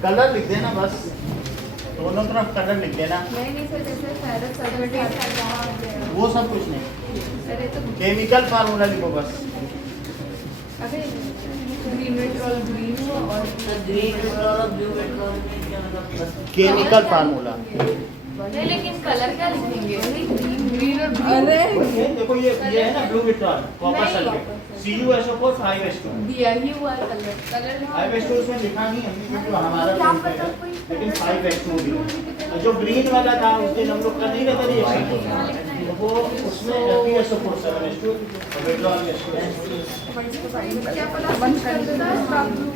कलर लिख देना बस, दोनों तरफ कलर लिख देना, नहीं सर जैसे फेरस सल्फेट वो सब कुछ नहीं। अरे तो केमिकल फार्मूला लिखो बस। अबे ग्रीन विट्रॉल ग्रीन और केमिकल फार्मूला नहीं लेकिन कलर क्या लिखेंगे ग्रीन और अरे देखो ये है ना ब्लू विट्रॉल कॉपर नहीं। सल्फेट CuSO4 5H2 दिया ही हुआ है कलर कलर 5H2 उसमें लिखा नहीं हमने क्योंकि हमारा लेकिन 5H2 भी है। तो जो ग्रीन वाला था उस दिन हम लोग कर नहीं रहते रिएक्शन तो वो उसमें FeSO4 7H2 विड्रॉल क्या पता बंद कर देता है इसका ब्लू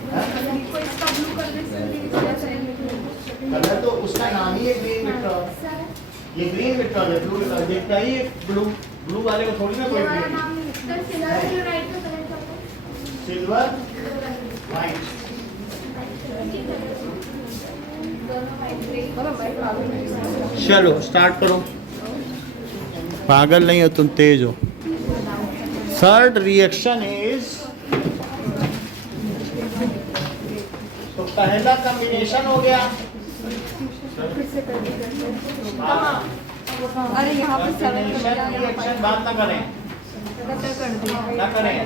कोई इसका ब्लू कर देते कलर तो उसका नाम ही है ग्रीन विट्रॉल। ये ग्रीन विट्रॉल है, ब्लू विट्रॉल देखता ही ब्लू ब्लू वाले को थोड़ी ना कोई सिल्वर व्हाइट। चलो स्टार्ट करो, पागल नहीं हो तुम, तेज हो। थर्ड रिएक्शन इज, तो पहला कॉम्बिनेशन हो गया। अरे यहाँ पे रिएक्शन बात ना करें, ना करें।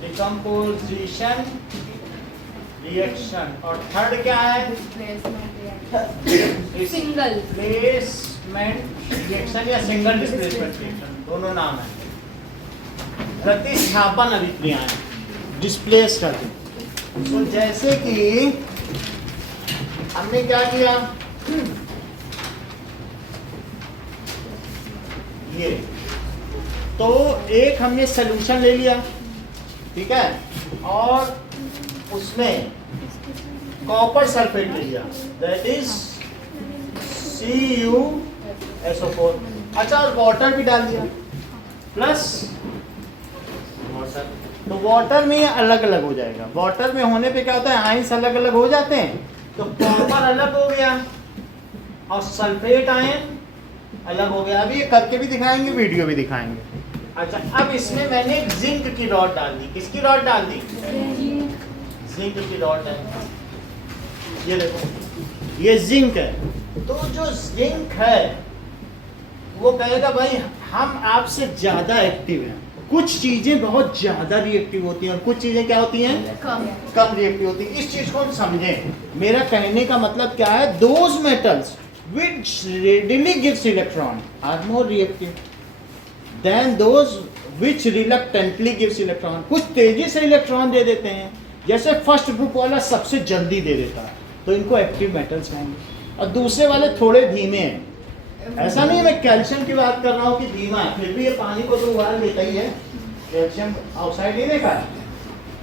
Decomposition reaction. और थर्ड क्या है? सिंगल डिस्प्लेसमेंट रिएक्शन या सिंगल डिस्प्लेसमेंट रिएक्शन, दोनों नाम है। प्रतिस्थापन अभिक्रियाएं डिस्प्लेस करती। तो जैसे कि हमने क्या किया, ये तो एक हमने सॉल्यूशन ले लिया, ठीक है, और उसमें कॉपर सल्फेट ले लिया, दैट इज CuSO4। अच्छा, और वाटर भी डाल दिया प्लस वाटर। तो वाटर में अलग अलग हो जाएगा। वाटर में होने पे क्या होता है, आयंस अलग अलग हो जाते हैं। तो कॉपर अलग हो गया और सल्फेट आयन अलग हो गया। अभी ये करके भी दिखाएंगे, वीडियो भी दिखाएंगे। अच्छा, अब इसमें मैंने जिंक की रॉड डाल दी। किसकी रॉड डाल दी? जिंक की रॉड है, ये देखो ये जिंक है। तो जो जिंक है वो कहेगा भाई हम आपसे ज़्यादा एक्टिव हैं। कुछ चीज़ें बहुत ज़्यादा रिएक्टिव होती हैं और कुछ चीज़ें क्या होती हैं, कम रिएक्टिव होती है। इस चीज़ को हम समझें। मेरा कहने का मतलब क्या है, those metals which readily gives electron are more reactive than those which reluctantly gives electron। कुछ तेजी से इलेक्ट्रॉन दे देते हैं, जैसे फर्स्ट ग्रुप वाला सबसे जल्दी दे देता है तो इनको एक्टिव मेटल्स कहेंगे, और दूसरे वाले थोड़े धीमे हैं। ऐसा नहीं मैं कैल्शियम की बात कर रहा हूँ कि धीमा है, फिर भी ये पानी को तो उबाल देता ही है। कैल्शियम आउटसाइड नहीं देखा है,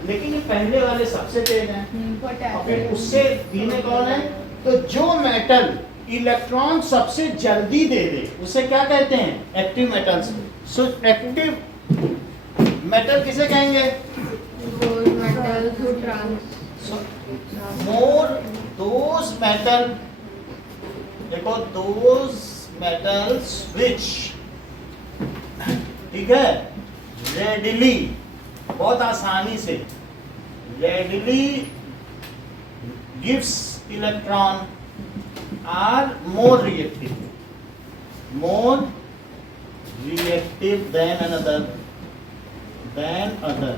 लेकिन ये पहले वाले सबसे तेज हैं और फिर उससे धीमे कौन है। तो जो मेटल इलेक्ट्रॉन सबसे जल्दी दे दे उसे क्या कहते हैं, active metals. So active metal किसे कहेंगे, मोर दोज मेटल, देखो दोज मेटल्स विच, ठीक है, रेडिली, बहुत आसानी से, readily gives electron are more reactive than other।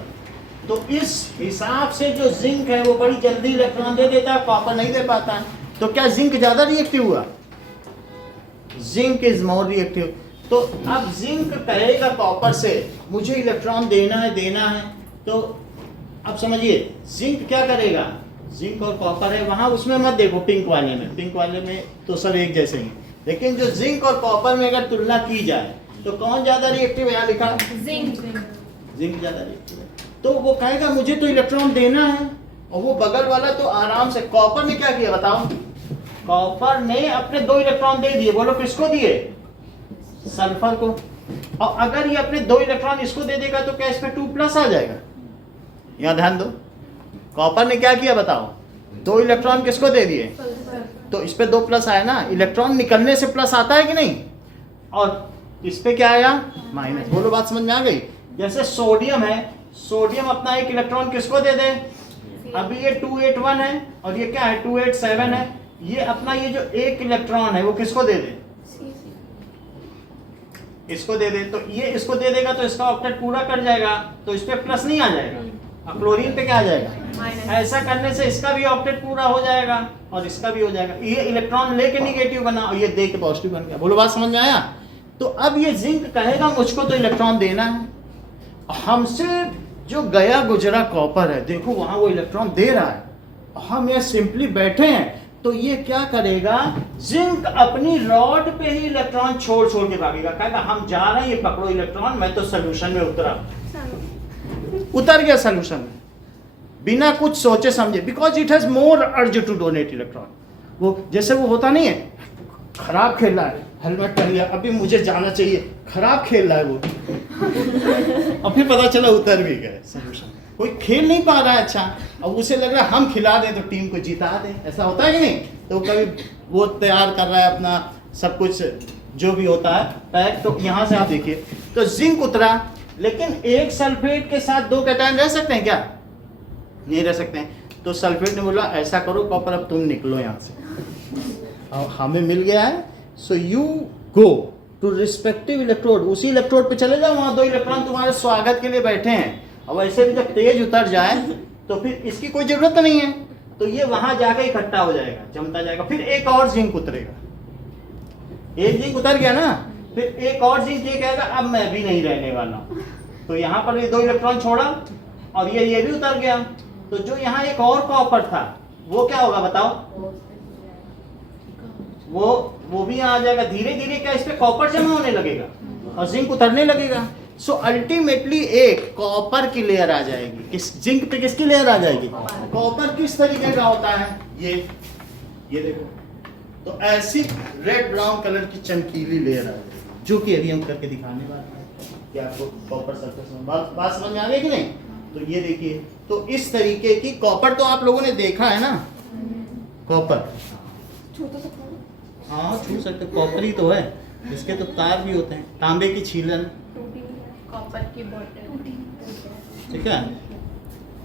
तो इस हिसाब से जो जिंक है वो बड़ी जल्दी इलेक्ट्रॉन दे देता है, कॉपर नहीं दे पाता। तो क्या जिंक ज्यादा रिएक्टिव हुआ, जिंक इज मोर रिएक्टिव। तो अब जिंक कहेगा कॉपर से मुझे इलेक्ट्रॉन देना है। तो अब समझिए जिंक क्या करेगा, जिंक और कॉपर है वहां, उसमें मत देखो पिंक वाले में तो सब एक जैसे ही, लेकिन जो जिंक और कॉपर में अगर तुलना की जाए तो कौन ज्यादा रिएक्टिव है, यहाँ लिखा जिंक ज्यादा रिएक्टिव है। तो वो कहेगा मुझे तो इलेक्ट्रॉन देना है, और वो बगल वाला तो आराम से। कॉपर ने क्या किया बताओ, कॉपर ने अपने 2 इलेक्ट्रॉन दे दिए, बोलो किसको दिए, सल्फर को। और अगर ये अपने 2 इलेक्ट्रॉन इसको दे देगा तो क्या इस पे 2+ आ जाएगा, यहाँ ध्यान दो। कॉपर ने क्या किया बताओ, 2 इलेक्ट्रॉन किसको दे दिए, तो इस पे 2+ आया ना, इलेक्ट्रॉन निकलने से प्लस आता है कि नहीं, और इस पे क्या आया, माइनस। बोलो बात समझ में आ गई। जैसे सोडियम है, सोडियम अपना 1 इलेक्ट्रॉन किसको दे दे, अभी ये 281 है और ये क्या है 287 है, ये अपना ये जो 1 इलेक्ट्रॉन है वो किसको दे दे, इसको दे दे। तो ये इसको दे देगा तो इसका ऑक्टेट पूरा कर जाएगा, तो इस पे प्लस नहीं आ जाएगा, अब क्लोरीन पे क्या आ जाएगा, ऐसा करने से इसका भी ऑक्टेट पूरा हो जाएगा और इसका भी हो जाएगा। ये इलेक्ट्रॉन लेके निगेटिव बना और ये दे के पॉजिटिव बन गया। बोलो बात समझ में आया। तो अब ये जिंक कहेगा मुझको तो इलेक्ट्रॉन देना है, हमसे जो गया गुजरा कॉपर है देखो वहां वो इलेक्ट्रॉन दे रहा है, हम ये सिंपली बैठे हैं, तो ये क्या करेगा, जिंक अपनी रॉड पे ही इलेक्ट्रॉन छोड़ के भागेगा, कहेगा हम जा रहे हैं, ये पकड़ो इलेक्ट्रॉन, मैं तो सोल्यूशन में उतर गया सोल्यूशन में बिना कुछ सोचे समझे, because it has more urge to donate electron. वो जैसे वो होता नहीं है, खराब खेल रहा है, हेलमेट पहन लिया, अभी मुझे जाना चाहिए, खराब खेल रहा है वो और फिर पता चला उतर भी गए सोल्यूशन। कोई खेल नहीं पा रहा है अच्छा, अब उसे लग रहा है हम खिला दें तो टीम को जिता दें, ऐसा होता है कि नहीं। तो कभी वो तैयार कर रहा है अपना सब कुछ जो भी होता है पैक, तो यहाँ से आप देखिए तो जिंक उतरा, लेकिन एक सल्फेट के साथ 2 कैटायन रह सकते हैं क्या, नहीं रह सकते हैं। तो सल्फेट ने बोला ऐसा करो कॉपर अब तुम निकलो यहाँ से, और हमें मिल गया है, so you go to respective electrode, उसी इलेक्ट्रोड पे चले जाओ, वहाँ 2 इलेक्ट्रॉन तुम्हारे स्वागत के लिए बैठे हैं, और वैसे भी जब तेज उतर जाए तो फिर इसकी कोई जरूरत नहीं है, तो ये वहां जाकर इकट्ठा हो जाएगा, जमता जाएगा, फिर एक और जिंक उतरेगा, एक जिंक उतर गया ना, फिर एक और जिंक ये कहेगा अब मैं भी नहीं रहने वाला हूं, तो यहाँ पर ये 2 इलेक्ट्रॉन छोड़ा और ये भी उतर गया, तो जो यहाँ एक और कॉपर था वो क्या होगा बताओ, वो भी यहाँ आ जाएगा, धीरे धीरे क्या इस पे कॉपर जमा होने लगेगा और जिंक उतरने लगेगा। सो अल्टीमेटली एक कॉपर की लेयर आ जाएगी, किस जिंक पे किसकी लेयर आ जाएगी, कॉपर किस तरीके का होता है ये देखो, तो ऐसी रेड ब्राउन कलर की चमकीली लेयर आ जाएगी, जो कि अभी हम करके दिखाने वाले हैं कि आपको कॉपर सरफेस में बात समझ में आ गई कि नहीं। तो ये देखिए, तो इस तरीके की कॉपर तो आप लोगों ने देखा है ना, कॉपर हाँ छू सकते, कॉपर ही तो है, इसके तो तार भी होते हैं, तांबे की छीलन, कॉपर की बोतल, ठीक है,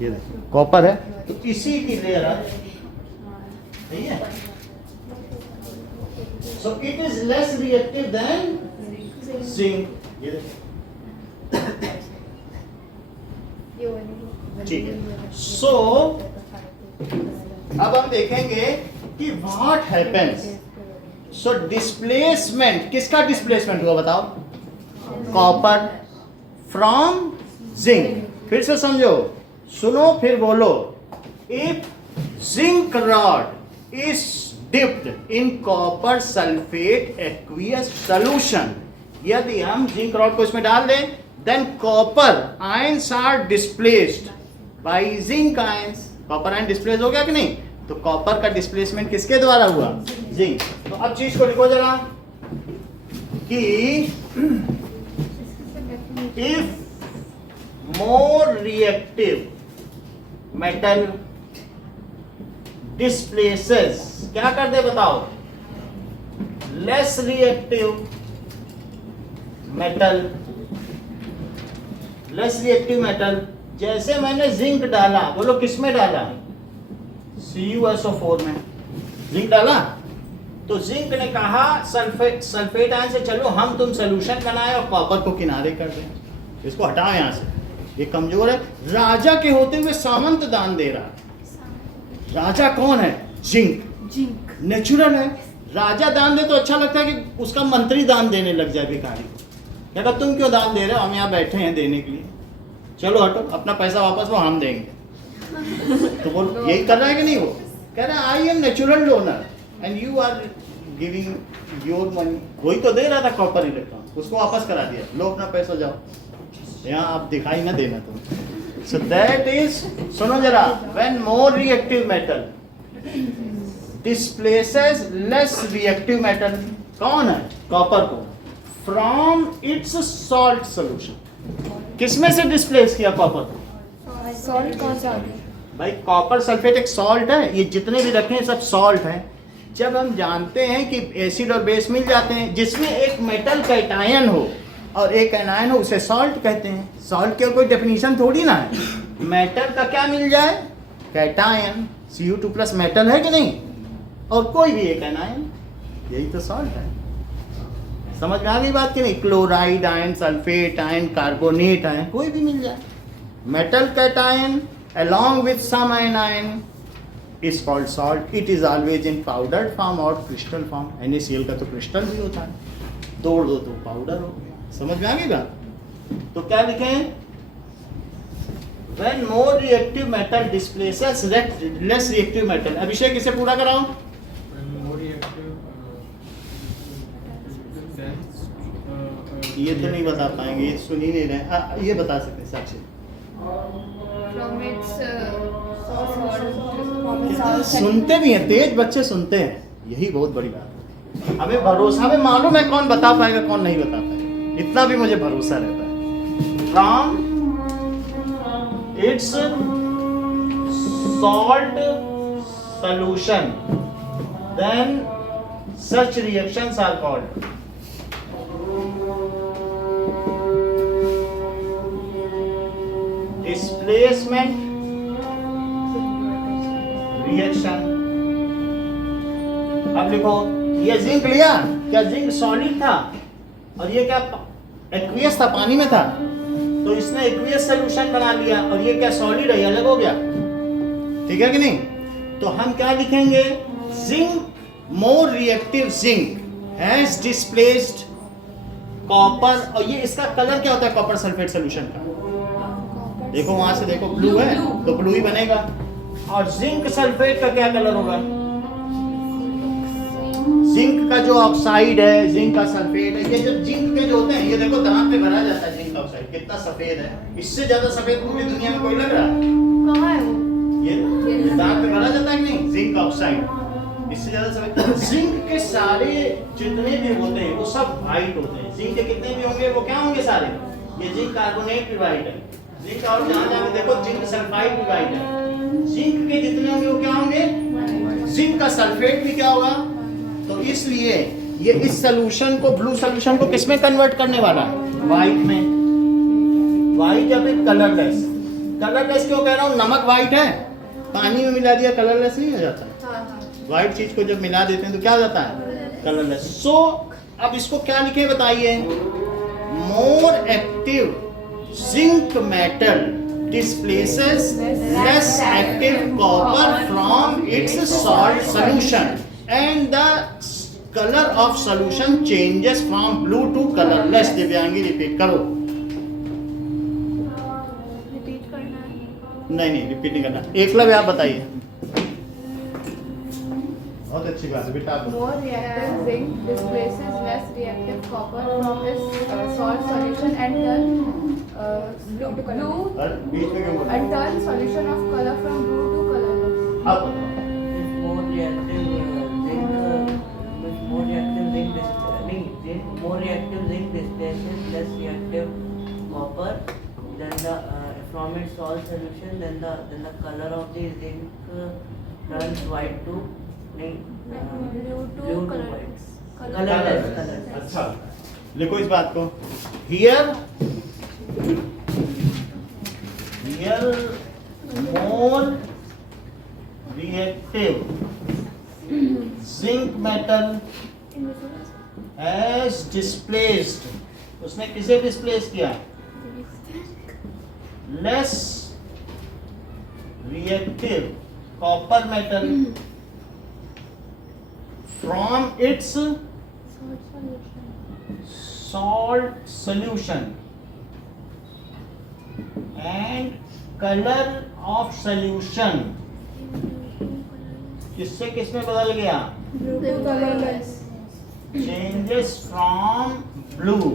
ये देखो कॉपर है तो इसी की लेयर है, सही है। So it is less reactive than zinc. ये देखो ठीक है। सो अब हम देखेंगे कि व्हाट हैपेंस। सो डिस्प्लेसमेंट, किसका डिस्प्लेसमेंट हुआ बताओ? Copper from zinc. फिर से समझो, सुनो फिर बोलो। If zinc rod is dipped in copper sulphate aqueous solution, यदि हम जिंक रॉड को इसमें डाल दें, then copper ions are displaced by zinc ions. Copper ion displace हो गया कि नहीं? तो कॉपर का डिस्प्लेसमेंट किसके द्वारा हुआ? जिंक। तो अब चीज को लिखो जरा कि if more reactive metal displaces, क्या कर दे बताओ? Less reactive metal, less reactive metal. जैसे मैंने जिंक डाला, बोलो किस में डाला? CuSO4 में जिंक डाला। तो जिंक ने कहा सल्फेट आयन से चलो हम तुम सोल्यूशन बनाए और कॉपर को किनारे कर दें, इसको हटाओ यहां से, ये कमजोर है। राजा के होते हुए सामंत दान दे रहा है। राजा कौन है? जिंक। जिंक नेचुरल है। राजा दान दे तो अच्छा लगता है कि उसका मंत्री दान देने लग जाए भिखारी को। क्या कहता तुम क्यों दान दे रहे हो? हम यहाँ बैठे हैं देने के लिए, चलो हटो, अपना पैसा वापस वो हम देंगे। तो वो यही कर रहा है कि नहीं? वो कह रहा है I am natural donor and you are giving your money. वही तो दे रहा था कॉपर इलेक्ट्रॉन, उसको वापस करा दिया, लो अपना पैसा जाओ, यहाँ आप दिखाई ना देना तुम। सो दैट इज, सुनो जरा, when more reactive metal displaces less reactive metal, कौन है? कॉपर को, फ्रॉम इट्स सॉल्ट सोल्यूशन। किसमें से डिस्प्लेस किया कॉपर को? सॉल्ट कौन सा आ गया? भाई कॉपर सल्फेट एक सॉल्ट है, ये जितने भी रखे हैं सब सॉल्ट है। जब हम जानते हैं कि एसिड और बेस मिल जाते हैं, जिसमें एक मेटल कैटायन हो और एक एनायन हो, उसे सॉल्ट कहते हैं। सॉल्ट की कोई डेफिनेशन थोड़ी ना है। मेटल का क्या मिल जाए? कैटायन, Cu2+ मेटल है कि नहीं, और कोई भी एक एनायन, यही तो सॉल्ट है। समझ में आ गई बात कि नहीं? Chloride ion, sulphate ion, carbonate ion, कोई भी मिल जाए। Metal cation along with some anion is called salt. It is always in powdered form or crystal form. NaCl का तो क्रिस्टल भी होता है, तोड़ दो तो पाउडर हो गया। समझ में आ गई बात? तो क्या लिखें? When more reactive metal displaces less reactive metal. अभिषेक इसे पूरा कराओ। ये तो नहीं बता पाएंगे, ये सुन ही नहीं रहे। ये बता सकते साक्षी। From its सुनते भी हैं, तेज बच्चे सुनते हैं, यही बहुत बड़ी बात है। हमें भरोसा, हमें मालूम है कौन बता पाएगा कौन नहीं बता पाएगा, इतना भी मुझे भरोसा रहता है। From its salt solution then such reactions are called displacement reaction. अब लिखो, ये जिंक लिया, क्या जिंक सॉलिड था और ये क्या एक्वियस था, पानी में था, तो इसने एक्वियस सॉल्यूशन बना लिया, और ये क्या सॉलिड है, ये अलग हो गया। ठीक है कि नहीं? तो हम क्या लिखेंगे? Zinc, more reactive zinc has displaced copper. और ये इसका कलर क्या होता है कॉपर सल्फेट सॉल्यूशन का? देखो वहां से देखो, ब्लू है तो ब्लू ही बनेगा। और जिंक सल्फेट का क्या कलर होगा? जिंक का जो ऑक्साइड है, जिंक का सल्फेट है, ये जब जिंक के जो होते हैं, ये देखो दांत पे भरा जाता है जिंक ऑक्साइड, कितना सफेद है। इससे ज्यादा सफेद पूरी दुनिया में कोई लग रहा है? कहाँ है वो? ये दांत पे भरा जाता है कि नहीं, जिंक ऑक्साइड, इससे ज्यादा सफेद। जिंक के सारे जितने भी होते हैं वो सब व्हाइट होते हैं। जिंक के कितने भी होंगे वो क्या होंगे सारे? ये जिंक कार्बोनेट भी व्हाइट है, जिंक और जहां देखो जिंक सल्फाइड भी व्हाइट है। जिंक के जितने होंगे वो क्या होंगे? जिंक का सल्फेट भी क्या होगा? तो इसलिए ये इस सॉल्यूशन को, ब्लू सॉल्यूशन को किस में कन्वर्ट करने वाला है? व्हाइट में। व्हाइट या फिर कलरलेस। कलरलेस क्यों कह रहा हूँ? नमक वाइट है, पानी में मिला दिया, कलरलेस नहीं हो जाता है? हाँ हाँ व्हाइट चीज को जब मिला देते हैं तो क्या हो जाता है? कलरलेस। सो अब इसको क्या लिखे बताइए? More active zinc metal displaces less active copper from its salt solution and the color of solution changes from blue to colorless. दिव्यांगी repeat करो। रिपीट करना है। नहीं रिपीट नहीं करना। एकलव्य आप बताइए। बहुत अच्छी बात है बेटा। More reactive zinc displaces less reactive copper from its salt solution and blue और बीच में क्यों बोला? and turn solution of color from blue to colorless. अब बताओ। With more reactive zinc displaces less reactive copper than the from its salt solution. Then the color of the zinc turns white to Blue to blue to colorless. white. Colorless. अच्छा लिखो इस बात को। Here more reactive zinc metal has displaced, उसने किसे डिस्प्लेस किया? Less reactive copper metal from its salt solution and color of solution किससे किस में बदल गया? Blue to colorless. changes from blue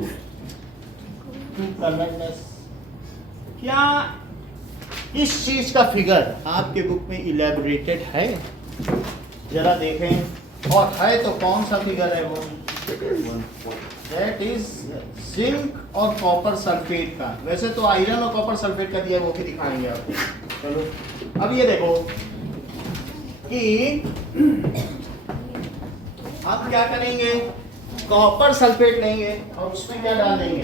to colorless। क्या इस चीज का फिगर आपके बुक में इलेबोरेटेड है? जरा देखें, और है तो कौन सा फिगर है वो? दैट इज जिंक और कॉपर सल्फेट का। वैसे तो आयरन और कॉपर सल्फेट का दिया, वो भी दिखाएंगे आपको। चलो अब ये देखो कि आप क्या करेंगे? कॉपर सल्फेट लेंगे और उसमें क्या डाल देंगे?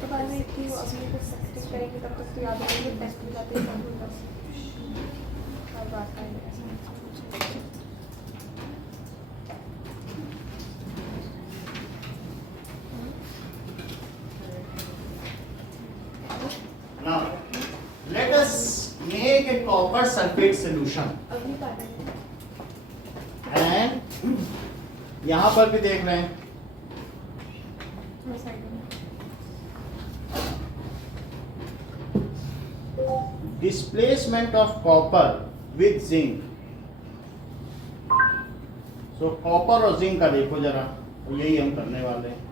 तो बाद में इतनी अपने को प्रैक्टिस करेंगे तब तक तो याद आएंगे, टेस्ट में जाते हैं हर बात का Now let us make a copper sulfate solution अभी बात and यहाँ पर भी देख रहे हैं displacement of copper with zinc। so copper और zinc का देखो जरा, यही हम करने वाले हैं।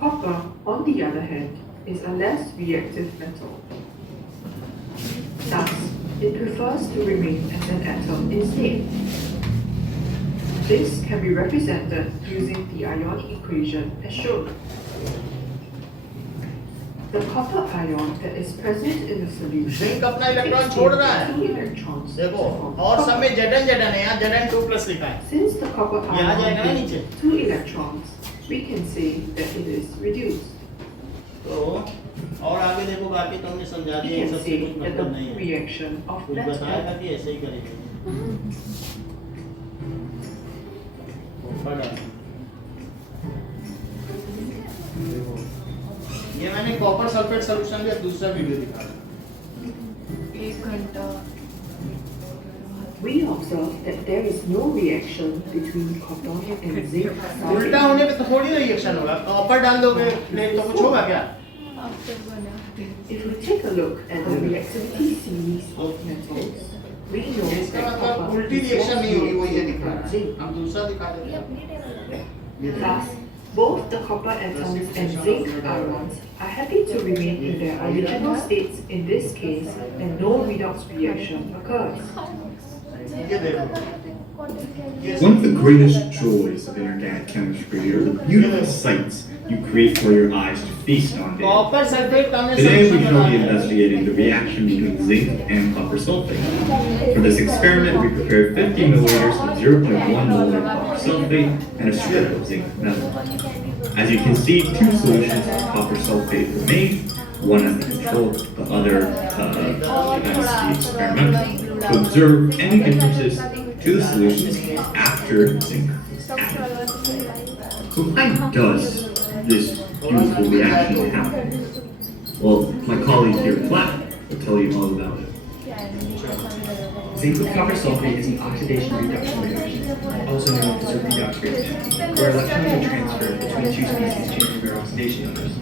Copper, on the other hand, is a less reactive metal. Thus, it prefers to remain as an atom instead. This can be represented using the ionic equation as shown. The copper ion that is present in the solution Zinc अपना इलेक्ट्रॉन छोड़ रहा है। 2 electrons to देखो, form और सब copper. में Zn है, यहाँ Zn2 प्लस लिखा है। Since the copper यहाँ जाएगा ना ion नीचे। has 2 electrons, we can say that it is reduced. तो और आगे देखो, बाकी तो हमने समझा We दिया, can सबसे say कुछ that the मतलब नहीं है। reaction of कुछ flat बताया था earth कि ऐसे ही करेंगे। कॉपर डाल। देखो, ये मैंने कॉपर सल्फेट सॉल्यूशन का दूसरा वीडियो दिखाया। 1 घंटा We observe that there is no reaction between copper and zinc. उल्टा होने पे तो थोड़ी ना रिएक्शन होगा। कॉपर डाल दोगे प्लेट तो कुछ होगा क्या? आफ्टर बना If we take a look at the reactivity series of metals, we know इसका that मतलब copper उल्टी is रिएक्शन more नहीं होगी, वो ये reactive दिखा than रहा है। zinc. हम दूसरा दिखा देते हैं। ये देखो। Thus, both the copper atoms and zinc ions are happy to remain in their original states in this case, and no redox reaction occurs. ये देखो। ये One of the greatest joys of inorganic chemistry are the beautiful sights you create for your eyes to feast on daily. Copper sulphate करने से Today we नुकसान shall be होता है। investigating the reaction between zinc and copper sulfate. For this experiment, we prepared 50 milliliters of 0.1 molar copper sulfate and a strip of zinc metal. As you can see, two solutions of copper sulfate were made, one as the control, the other as the experimental, to observe any differences to the solutions after zinc was added. So why does this beautiful reaction happen? Well, my colleague here at Platt will tell you all about it. Zinc with copper sulfate is an oxidation reduction reaction, also known as a redox reaction, where electrons are transferred between two species changing their oxidation numbers.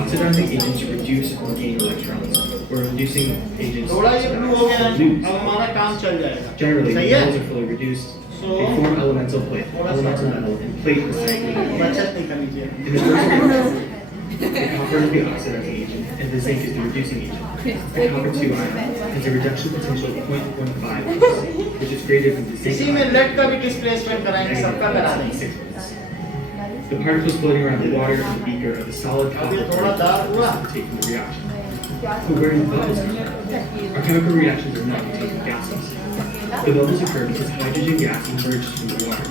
Oxidizing agents reduce or gain electrons, or reducing agents थोड़ा ये ब्लू हो गया, lose. अब हमारा काम चल जाएगा। Generally, सही metals है? are fully reduced. They form elemental plate, elemental metal, and plate with cycling. बचत नहीं करनी चाहिए। In the first reaction, the copper is the oxidizing agent, and the zinc is the reducing agent. The copper-2 ion has a reduction potential of 0.15, which is greater than the zinc इसी में लेड का भी डिस्प्लेसमेंट कराएंगे, सबका करा देंगे। 6 volts. The particles floating around the water in the beaker are the solid अब ये copper थोड़ा डार्क हुआ। particles that take from the reaction. But where do bubbles occur? Our chemical reactions are not contained gases. The bubbles occur because hydrogen gas emerges from the water.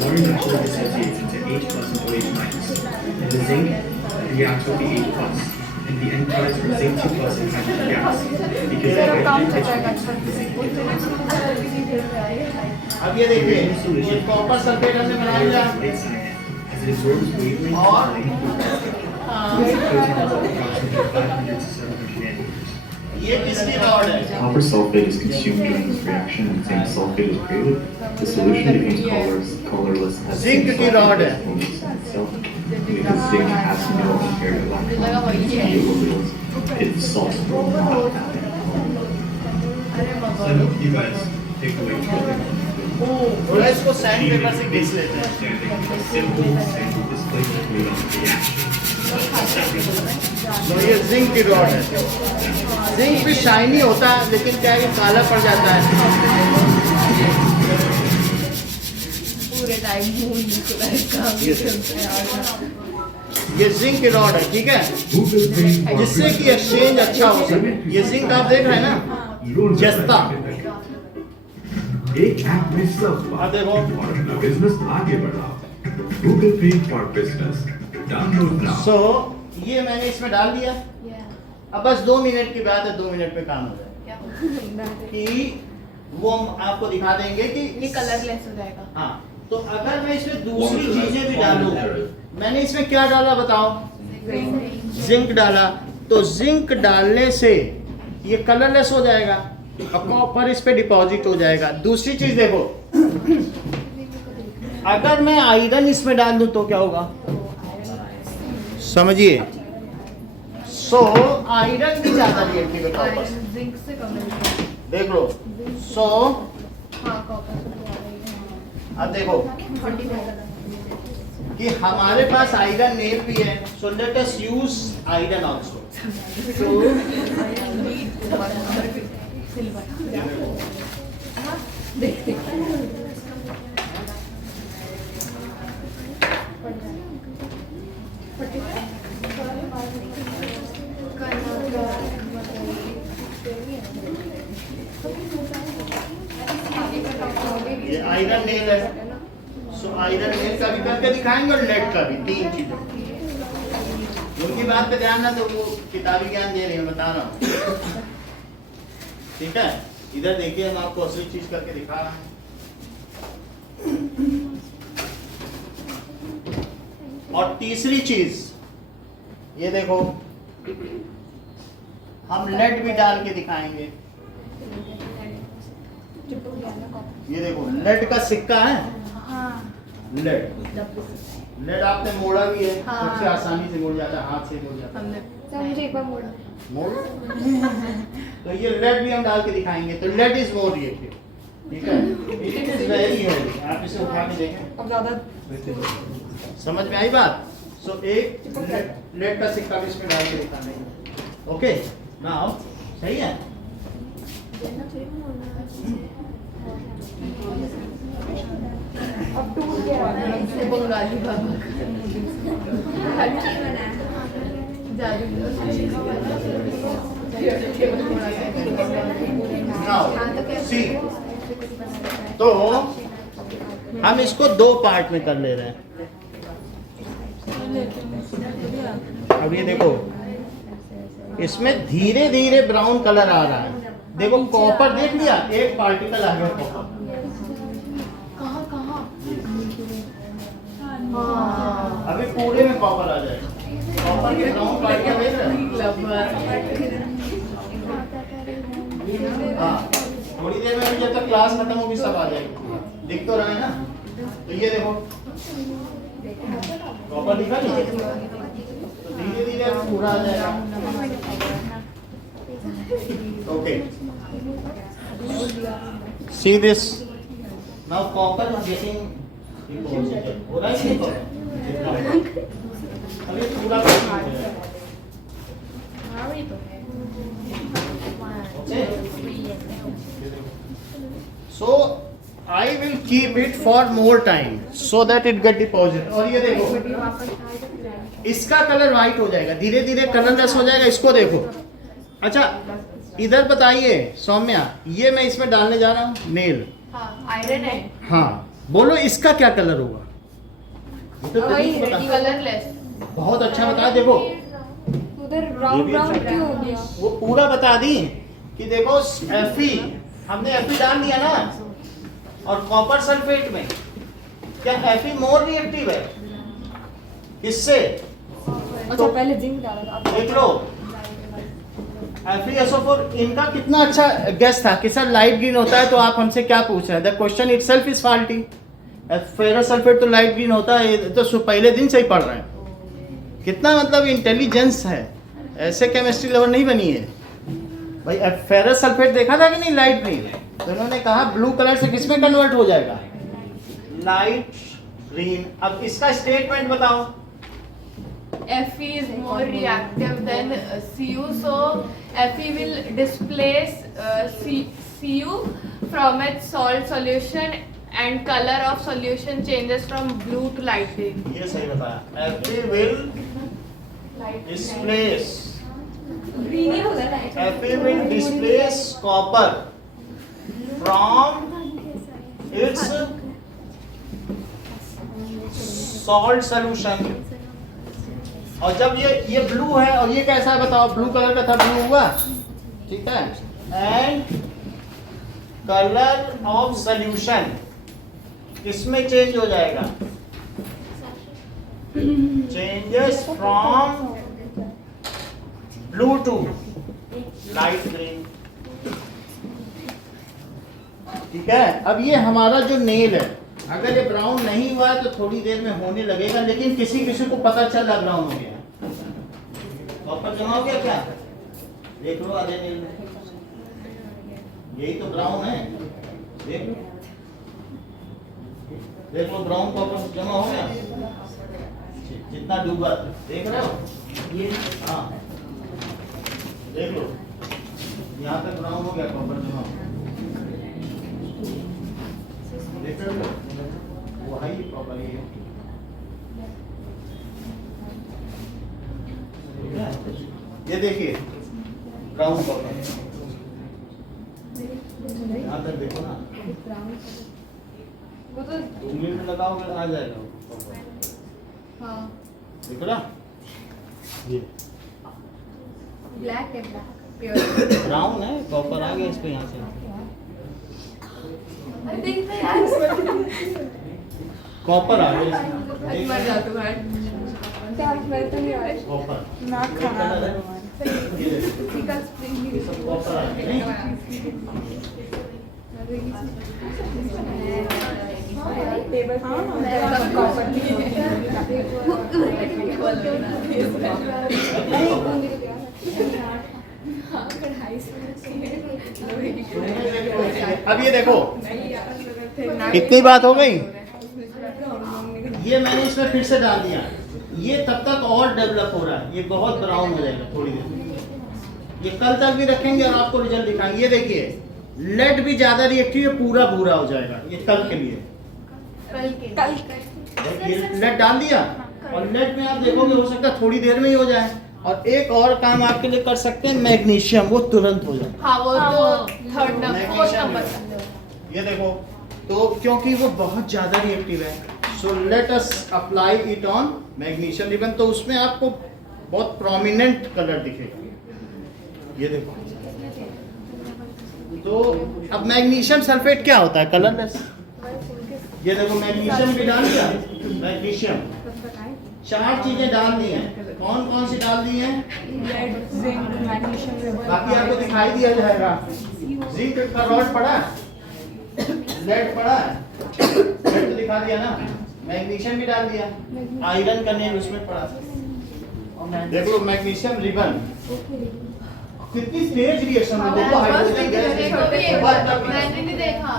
Water naturally dissociates into H plus and OH minus, and the zinc reacts with the H plus, and the end products are zinc 2 plus and hydrogen gas, because the hydrogen gets reduced into zinc 2 plus. अब ये देखिए, ये कॉपर सल्फेट हमने बना लिया। As it absorbs wavelength और approximately 500 to 700 nanometers. ये किसकी रॉड है? Copper sulfate is consumed during this reaction and zinc sulfate is created. The solution becomes colorless as Zinc zinc की rod है। sulfate is in itself. Because zinc has no inherent electrons, d orbitals, it dissolves from So you guys take away थोड़ा इसको सैंड पेपर से घिस लेते हैं। simple sample displacement made on the reaction. तो ये जिंक की रॉड है। जिंक भी शाइनी होता है, लेकिन क्या है कि काला पड़ जाता है। पूरे टाइम ये जिंक की रॉड है, ठीक है, जिससे कि एक्सचेंज अच्छा हो सके। ये जिंक आप देख रहे हैं ना, जस्ता। एक ऐप में सब अब देखो, और अपना बिजनेस आगे बढ़ाओ। गूगल पे फॉर बिजनेस डाउनलोड नाउ। सो ये मैंने इसमें डाल दिया। अब बस 2 मिनट की बात है, 2 मिनट में काम हो जाएगा कि वो आपको दिखा देंगे कि ये कलरलेस हो जाएगा। हाँ, तो अगर मैं इसमें दूसरी चीजें भी डालूं, मैंने इसमें क्या डाला बताओ? जिंक डाला, तो जिंक डालने से ये कलरलेस हो जाएगा, अब कॉपर इस पे डिपॉजिट हो जाएगा। दूसरी चीज देखो, अगर मैं आयरन इसमें डाल दूं तो क्या होगा, समझिए। सो आयरन भी ज्यादा रिएक्टिव है कॉपर से, जिंक से कम है। देख लो। सो हाँ, कॉपर से अब देखो कि हमारे पास आयरन नेल भी है, सो लेट अस यूज आयरन आल्सो। ये आयरन नेल है, सो आयरन नेल का भी करके दिखाएंगे और लेड का भी, 3 चीजें। उनकी बात पे ध्यान ना, तो वो किताबी ज्ञान दे रही है, बता रहा हूँ, ठीक है। इधर देखिए, हम आपको असली चीज करके दिखा रहे हैं। और तीसरी चीज ये देखो, हम लेड भी डाल के दिखाएंगे। ये देखो, लेड का सिक्का है, लेड आपने मोड़ा भी है, सबसे आसानी से मुड़ जाता है, हाथ से मुड़ जाता है। मुझे एक बार मोड़ा। मोड़ तो ये लेड भी हम डाल के दिखाएंगे। तो लेड इज मोर रिएक्टिव, ठीक है, इट इज वेरी हेवी। आप इसे उठा के देखें, अब ज्यादा समझ में आई बात। सो एक लेड का सिक्का भी इसमें डाल के दिखाएंगे। ओके, नाउ सही है। अब टूट गया। बंगाली बाबा सी। तो हम इसको 2 पार्ट में कर ले रहे हैं। अब ये देखो, इसमें धीरे धीरे ब्राउन कलर आ रहा है। देखो कॉपर देख लिया, एक पार्टिकल आ गया कॉपर। अभी पूरे में कॉपर आ जाएगा। कॉपर के ब्राउन पार्टिकल देख रहे हैं? हाँ, थोड़ी देर में जब तक क्लास खत्म होगी सब आ जाएगी। दिख तो रहा है ना? तो ये देखो कॉपर दिखा नहीं, तो धीरे धीरे पूरा आ जाएगा। Okay, see this now, copper is getting deposited. हो रहा है अभी पूरा so I will keep it for more time so that it get deposit। और ये देखो इसका कलर व्हाइट हो जाएगा, धीरे धीरे कलरलेस हो जाएगा। इसको देखो। अच्छा इधर बताइए सौम्या, ये मैं इसमें डालने जा रहा हूँ नेल। आयरन है। हाँ, बोलो इसका क्या कलर होगा? तो कलरलेस। बहुत अच्छा बताया। देखो उधर ब्राउन ब्राउन क्यों हो गया? वो पूरा बता दी कि देखो Fe, हमने Fe डाल दिया ना, और कॉपर सल्फेट में क्या Fe मोर रिएक्टिव है इससे? अच्छा पहले जिंक डाला था। देख लो FeSO4 इनका कितना अच्छा गैस था कि सर लाइट ग्रीन होता है, तो आप हमसे क्या पूछ रहे हैं? The question itself is faulty. Ferrous sulphate तो लाइट ग्रीन होता है, तो पहले दिन से ही पढ़ रहे हैं। कितना मतलब इंटेलिजेंस है, ऐसे केमिस्ट्री लवर नहीं बनी है भाई। फेरस सल्फेट देखा था कि नहीं लाइट ग्रीन, तो उन्होंने कहा ब्लू कलर से किसमें कन्वर्ट हो जाएगा? Light green. अब इसका स्टेटमेंट बताओ। Fe is more reactive than Cu, so Fe will displace Cu from its salt solution and color of solution changes from blue to light green. ये सही बताया। Fe will displace, Green ही होगा ना? Fe will displace copper from its salt solution। और जब ये ब्लू है और ये कैसा है बताओ? ब्लू कलर का था, ब्लू हुआ, ठीक है। एंड कलर ऑफ सॉल्यूशन इसमें चेंज हो जाएगा, changes from blue to light green. ठीक है। अब ये हमारा जो नेल है, अगर ये ब्राउन नहीं हुआ है तो थोड़ी देर में होने लगेगा, लेकिन किसी किसी को पता चला ब्राउन हो गया। कॉपर जमा हो गया क्या? देख लो आधे नेल में, यही तो ब्राउन है। देख लो ब्राउन कॉपर जमा हो गया, जितना डूबा देख रहे हो ये। हाँ देख लो, यहाँ तक ब्राउन हो गया, कॉपर जमा हो गया। देख रहे हो वो हाई कॉपर ये। ये देखिए ब्राउन कॉपर, यहाँ तक देखो ना, वो तो उंगली में लगाओगे आ जाएगा। हाँ देखो ना ये ब्लैक है, ब्लैक ब्राउन है, कॉपर आ गया इस पे यहाँ से। कॉपर आ गया मर जा तू भाई, क्या स्मेल तो नहीं आ रही। कॉपर ना खाना कॉपर आ गया। अब ये देखो इतनी बात हो गई, ये मैंने इसमें फिर से डाल दिया, ये तब तक और डेवलप हो रहा है, ये बहुत ब्राउन हो जाएगा थोड़ी देर। ये कल तक भी रखेंगे और आपको रिजल्ट दिखाएंगे। ये देखिए लेड भी ज्यादा रिएक्टिव है, पूरा भूरा हो जाएगा, ये कल के लिए। लेड डाल दिया और लेड में आप देखोगे हो सकता है थोड़ी देर में ही हो जाए, और एक और काम आपके लिए कर सकते हैं, मैग्नीशियम, वो तुरंत हो जाए। हाँ वो तो third number, fourth magnesium number. ये देखो, तो क्योंकि वो बहुत ज़्यादा रिएक्टिव है, सो let us apply it on magnesium ribbon, तो उसमें आपको बहुत प्रोमिनेंट कलर दिखेगा। ये देखो, तो अब मैग्नीशियम सल्फेट क्या होता है? कलरलेस। ये देखो, मैग्नीशियम भी डाल दिया, मैग्नीशियम 4 चीजें डाल दी हैं। कौन कौन सी डाल दी हैं? बाकी आपको दिखाई दिया जाएगा। जिंक का रॉड पड़ा है, लेड पड़ा है, लेड तो दिखा दिया ना, मैग्नीशियम भी डाल दिया, आयरन का नेम उसमें पड़ा। देख लो मैग्नीशियम रिबन, कितनी तेज रिएक्शन है। देखो हाइड्रोजन गैस मैंने नहीं देखा,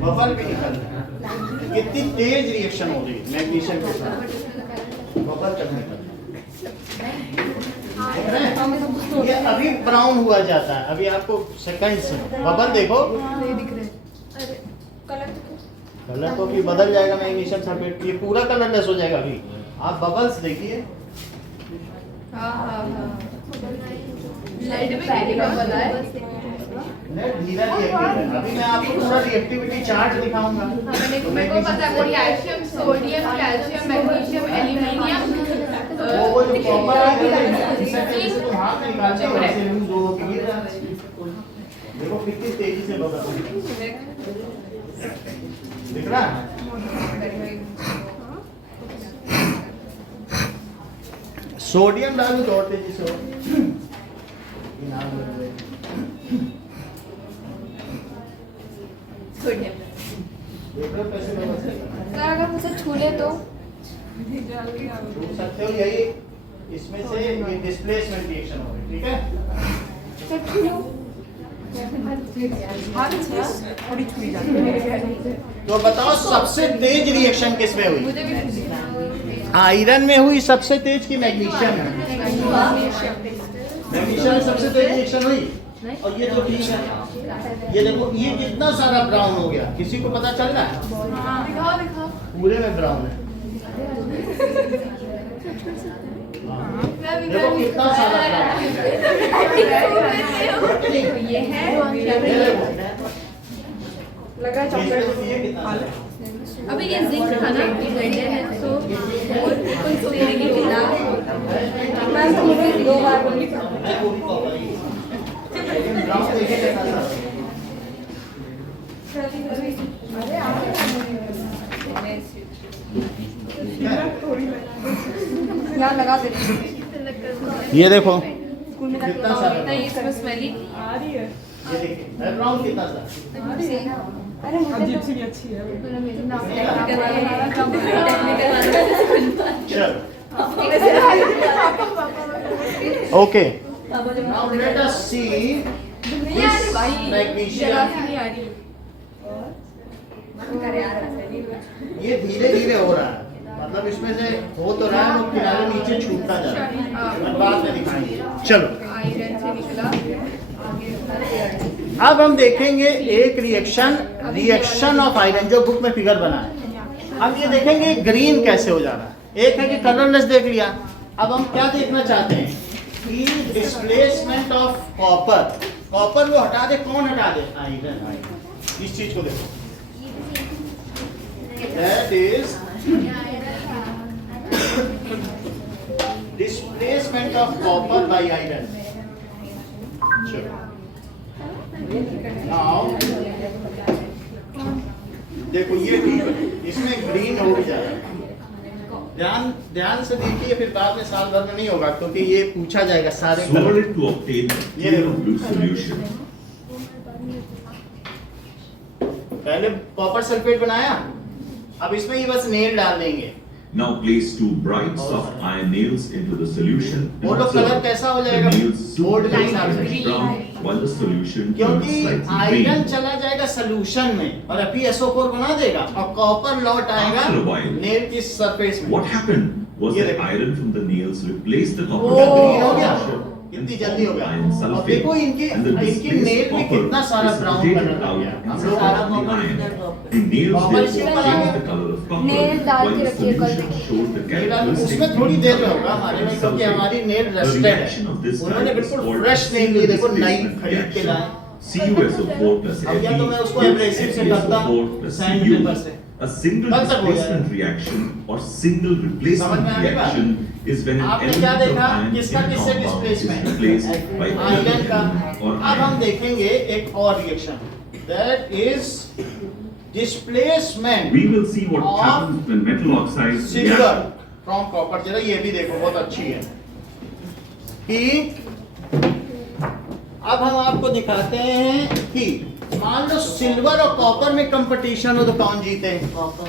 बबल भी निकल रहा है। कितनी तेज रिएक्शन हो रही है मैग्नीशियम के साथ, बबल करने का। देख रहे हैं? ये अभी ब्राउन हुआ जाता है, अभी आपको सेकंड्स में बबल देखो, कलर तो भी बदल जाएगा मैग्नीशियम सल्फेट, ये पूरा कलरलेस हो जाएगा। अभी आप बबल्स देखिए, लाइट में कितनी कम बता है। नेट धीरा रिएक्टिव है। अभी मैं आपको पूरा रिएक्टिविटी चार्ट दिखाऊंगा। तो मेरे को पता है potassium, sodium, calcium, magnesium, aluminium, वो जो कॉपर है, जैसे तुम हाथ में निकालते हो वैसे यूज होगी। देखो कितनी तेजी से बदल रही है, दिख रहा है? सोडियम डालू तो और तेजी से हो। देख लो कैसे बदल अगर मुझे छूले तो छू सकते हो। यही इसमें से ये डिस्प्लेसमेंट रिएक्शन हो रही, ठीक है? तो बताओ सबसे तेज रिएक्शन किसमें हुई? आयरन में हुई सबसे तेज की मैग्नीशियम में? मैग्नीशियम में सबसे तेज रिएक्शन हुई। और ये जो पीस है, ये देखो, ये कितना सारा ब्राउन हो गया, किसी को पता चल रहा है? दिखाओ दिखाओ, पूरे में ब्राउन है। देखो कितना सारा ब्राउन ये है लगा चॉकलेट। अभी ये जिंक था ना, ब्लेंडर है, तो कुछ देने की बिना मैं मुझे 2 बार बोली यहाँ लगा दे। ये देखो कितना सारा, इसमें स्मेली आ रही है। ये देखिए बैकग्राउंड कितना सारा। अरे मुझे तो भी अच्छी है। Okay, now let us see magnesium. ये धीरे धीरे हो रहा है, मतलब इसमें से हो तो रहा है, वो किनारे नीचे छूटता जा रहा है, बाद में दिखाएंगे। चलो आयरन से निकला, अब हम देखेंगे एक रिएक्शन ऑफ आयरन जो बुक में फिगर बना है। अब ये देखेंगे ग्रीन कैसे हो जा रहा है। एक है कि कलरलेस देख लिया, अब हम क्या देखना चाहते हैं कि डिस्प्लेसमेंट ऑफ कॉपर। कॉपर वो हटा दे, कौन हटा दे? आयरन। इस चीज को देखो, that is displacement of copper by iron. Now देखो ये ठीक है, इसमें ग्रीन हो जा रहा है। ध्यान से देखिए, फिर बाद में साल भर में नहीं होगा, क्योंकि ये पूछा जाएगा सारे Swirl it to obtain a clear blue solution. पहले कॉपर सल्फेट बनाया, अब इसमें ही बस नेल डाल देंगे। Now place 2 bright soft iron nails into the solution. and वो लोग observe कलर कैसा हो जाएगा? the nails soon Gold turn के हिसाब से। reddish brown while the solution turns क्योंकि slightly आयरन green. चला जाएगा सोल्यूशन में और FeSO4 बना देगा, और कॉपर लौट आएगा After a while, नेल की सरफेस में। What happened was ये that देखो। iron from the nails replaced the वो copper. ग्रीन हो गया, कितनी जल्दी हो गया। iron और sulfate, देखो इनके and the इनकी displaced नेल में copper कितना सारा is ब्राउन rotated कलर आ out गया। in सारा support of the copper iron. is there. The nails Copper therefore इसमें change the color of copper, Nail डाल while के the रखिए कल solution देखिए। shows the characteristic उसमें थोड़ी देर में होगा हमारे में, क्योंकि sulfate. हमारी नेल The रस्टेड reaction है। of this उन्होंने type is बिल्कुल called फ्रेश नेल ली, देखो नई displacement खरीद के reaction. लाए। CuSO4 plus अब या तो मैं उसको Fe एब्रेसिव से करता FeSO4 plus sand Cu. Paper से। A single कल तक हो displacement reaction or single समझ replacement में आ गई बात? reaction is when an आपने क्या element of देखा? iron in किसका a किससे compound is displacement? replaced by iron का। element or अब हम iron. देखेंगे एक और reaction, that is displacement We will see what of happens when metal oxides silver react. From copper. जरा ये भी देखो, बहुत अच्छी है कि अब हम आपको दिखाते हैं कि मान लो सिल्वर और कॉपर में कंपटीशन हो तो कौन जीते? Copper.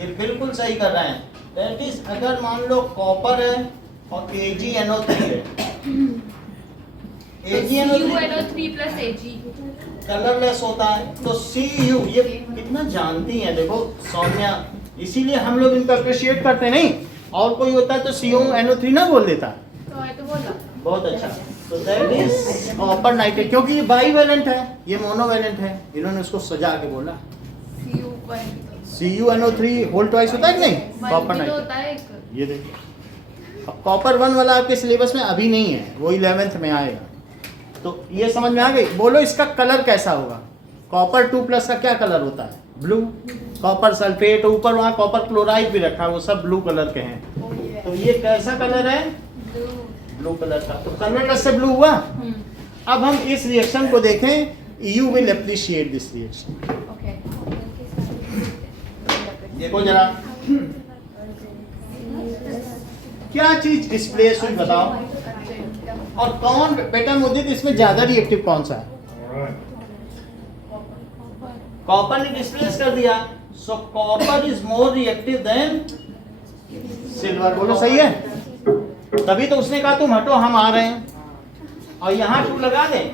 ये बिल्कुल सही कर रहे हैं। दैट इज अगर मान लो कॉपर है और AgNO3 है, AgNO3 CuNO3 plus Ag. Colourless होता है, तो Cu ये कितना जानती है देखो सौम्या, इसीलिए हम लोग इनको अप्रिशिएट करते नहीं। और कोई होता है तो CuNO3 ना बोल देता। तो है तो बोला। बहुत अच्छा। तो दैट इज कॉपर नाइट्रेट, क्योंकि ये बाईवैलेंट है, ये मोनोवैलेंट है, इन्होंने उसको सजा के बोला। CuNO3 होल ट्वाइस होता है कि नहीं? कॉपर तो नाइट्रेट। होता है एक। ये देखिए, अब कॉपर 1 वाला आपके सिलेबस में अभी नहीं है, वो 11th में आएगा। तो ये समझ में आ गई। बोलो इसका कलर कैसा होगा? कॉपर 2 प्लस का क्या कलर होता है? ब्लू। कॉपर सल्फेट, ऊपर वहाँ कॉपर क्लोराइड भी रखा है, वो सब ब्लू कलर के हैं। तो ये कैसा कलर है? ब्लू कलर का। तो कलर से ब्लू हुआ। अब हम इस रिएक्शन को देखें, you will appreciate this reaction. देखो जरा, क्या चीज डिस्प्लेस हुई बताओ, और कौन बेटा मुद्दे इसमें ज्यादा रिएक्टिव कौन सा है? कॉपर ने डिस्प्लेस कर दिया, सो copper is more reactive than silver. बोलो सही है? तभी तो उसने कहा तुम हटो, हम आ रहे हैं। और यहाँ 2 लगा दें,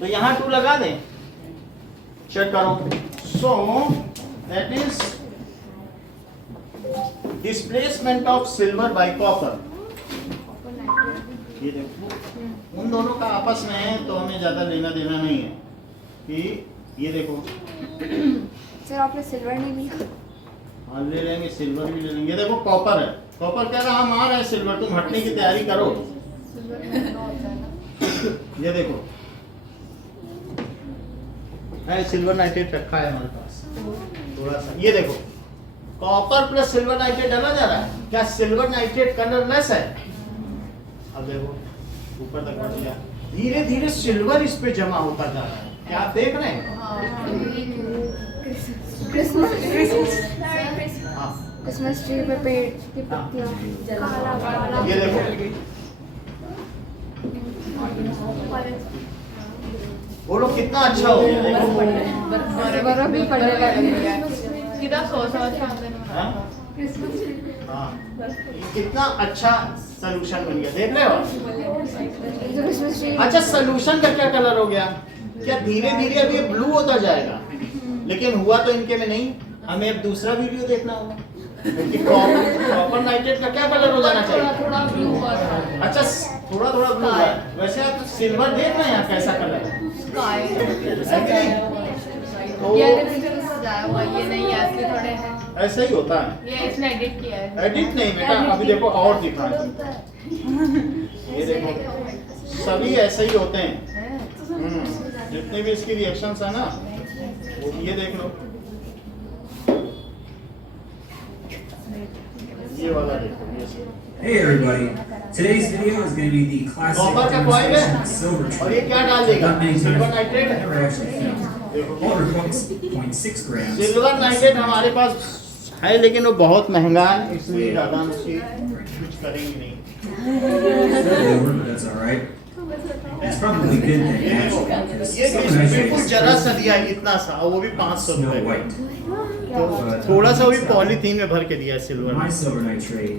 तो यहाँ 2 लगा दें, चेक करो। सो that is displacement of silver bye copper. ये देखो उन दोनों का आपस में है, तो हमें ज्यादा लेना देना नहीं है। कि ये देखो सर आपने सिल्वर नहीं लिया? हाँ ले लेंगे, सिल्वर भी ले लेंगे। ये देखो कॉपर है, कॉपर कह रहा हम आ रहे हैं सिल्वर, तुम हटने की तैयारी करो। ये देखो है सिल्वर नाइट्रेट रखा है हमारे पास थोड़ा सा। ये देखो कॉपर प्लस सिल्वर नाइट्रेट डाला जा रहा है। क्या सिल्वर नाइट्रेट कलरलेस है? अब देखो ऊपर तक बढ़ गया, धीरे धीरे सिल्वर इस पे जमा होता जा रहा है। क्या आप देख रहे हैं? क्रिसमस ट्री पे पेड़ की पत्तियां जला। ये देखो, बोलो कितना अच्छा हो गया। देखो बर्फ भी पड़ने लगी है। कितना अच्छा हाँ? हाँ, कितना अच्छा सोल्यूशन बन गया, देख रहे हो? अच्छा सोल्यूशन का क्या कलर हो गया? क्या धीरे धीरे अब ये ब्लू होता जाएगा? लेकिन हुआ तो इनके में नहीं। हमें अब दूसरा वीडियो देखना होगा कि कॉपर नाइट्रेट का क्या कलर हो जाना चाहिए? थोड़ा ब्लू हुआ था। अच्छा थोड़ा थोड़ा ब्लू है। वैसे आप सिल्वर देख रहे हैं यहाँ कैसा कलर है? तो ये सजाया हुआ, ये नहीं है, असली थोड़े हैं। ऐसा ही होता है। ये इसने एडिट किया है। एडिट नहीं बेटा, अभी देखो और दिखा है। ये देखो सभी ऐसे ही होते हैं। जितने भी इसकी रिएक्शंस है ना, वो ये देख लो, ये वाला देखो, ये Hey everybody, today's video is going to be the classic copper का कॉइल demonstration है of silver और ये treatment. क्या डाल देगा? Not many silver times nitrate I've है। never actually found water 0.6 grams. Silver nitrate हमारे पास है, लेकिन वो बहुत महंगा है, इसलिए ज़्यादा हम उसकी कुछ करेंगे नहीं। Silver, but that's alright. It's probably good that ये actually, देखो, because ये silver nitrate बिल्कुल is जरा सा दिया है, इतना सा, और वो भी 500 Snow रुपए White. तो थोड़ा सा वो भी पॉलीथीन में भर के दिया है silver. My silver nitrate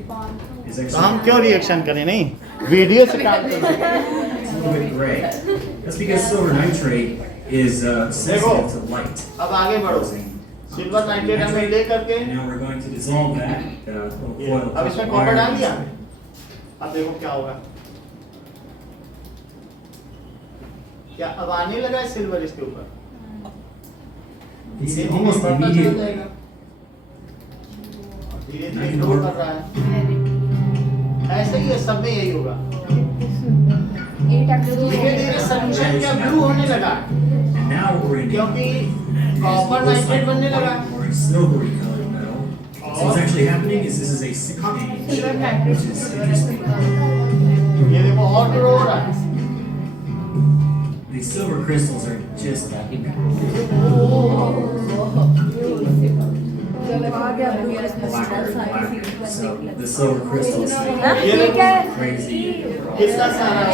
is तो हम actually क्यों रिएक्शन करें? नहीं, वीडियो से काम करें। it's a little bit gray. That's because silver nitrate is sensitive to light. अब आगे बढ़ो, सिल्वर नाइट्रेट हमें ले करके And now we're going to dissolve that little ये, coil अब इसमें of कॉपर wire. डाल दिया। अब देखो क्या होगा। क्या अब आने लगा है सिल्वर इसके ऊपर? It's almost immediate. धीरे धीरे ग्रो कर रहा है। ऐसे ही है, सब में यही होगा। धीरे धीरे सोल्यूशन क्या ब्लू होने लगा, And now we're in क्योंकि कॉपर नाइट्रेट बनने लगा। more silvery colored metal. So what's actually happening is this is a 6-stage, which is interesting. ये देखो और ग्रो हो रहा है। These silver crystals are just so the silver crystals crazy. कितना सारा है।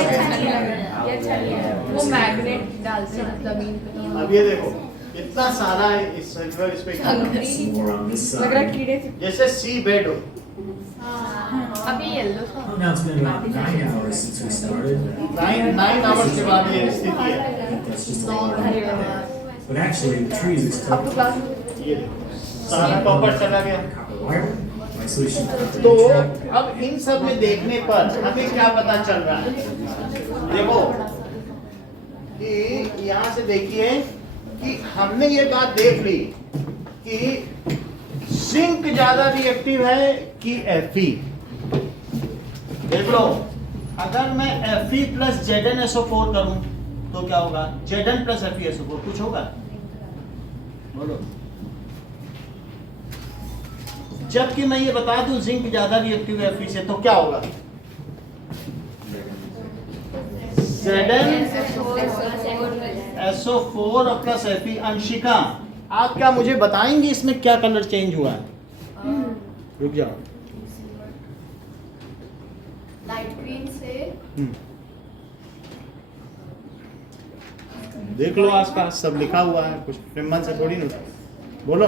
वो मैग्नेट डालते हैं जमीन पे तो अब ये देखो इतना सारा है इस सिल्वर इस पे। Some more on this लग रहा है side. कीड़े से जैसे सी बेड हो। अभी येलो सा Oh, now it's been about 9 hours since we started. 9 hours के बाद ये स्थिति है। That's just a lot. But actually, the trees are still ये देखो सारा कॉपर चला गया। copper wire. My solution तो अब इन सब में देखने पर हमें क्या पता चल रहा है? देखो कि यहाँ से देखिए कि हमने ये बात देख ली कि जिंक ज्यादा रिएक्टिव है कि Fe। देख लो, अगर मैं Fe प्लस ZnSO4 करूं तो क्या होगा? Zn प्लस FeSO4 कुछ होगा? बोलो। जबकि मैं ये बता दूं जिंक ज्यादा रिएक्टिव है Fe से तो क्या होगा? ZnSO4 और प्लस Fe। अंशिका, आप क्या मुझे बताएंगे इसमें क्या कलर चेंज हुआ है? रुक जाओ। लाइट ग्रीन से देख लो आसपास सब लिखा हुआ है, कुछ मन से थोड़ी नहीं। बोलो।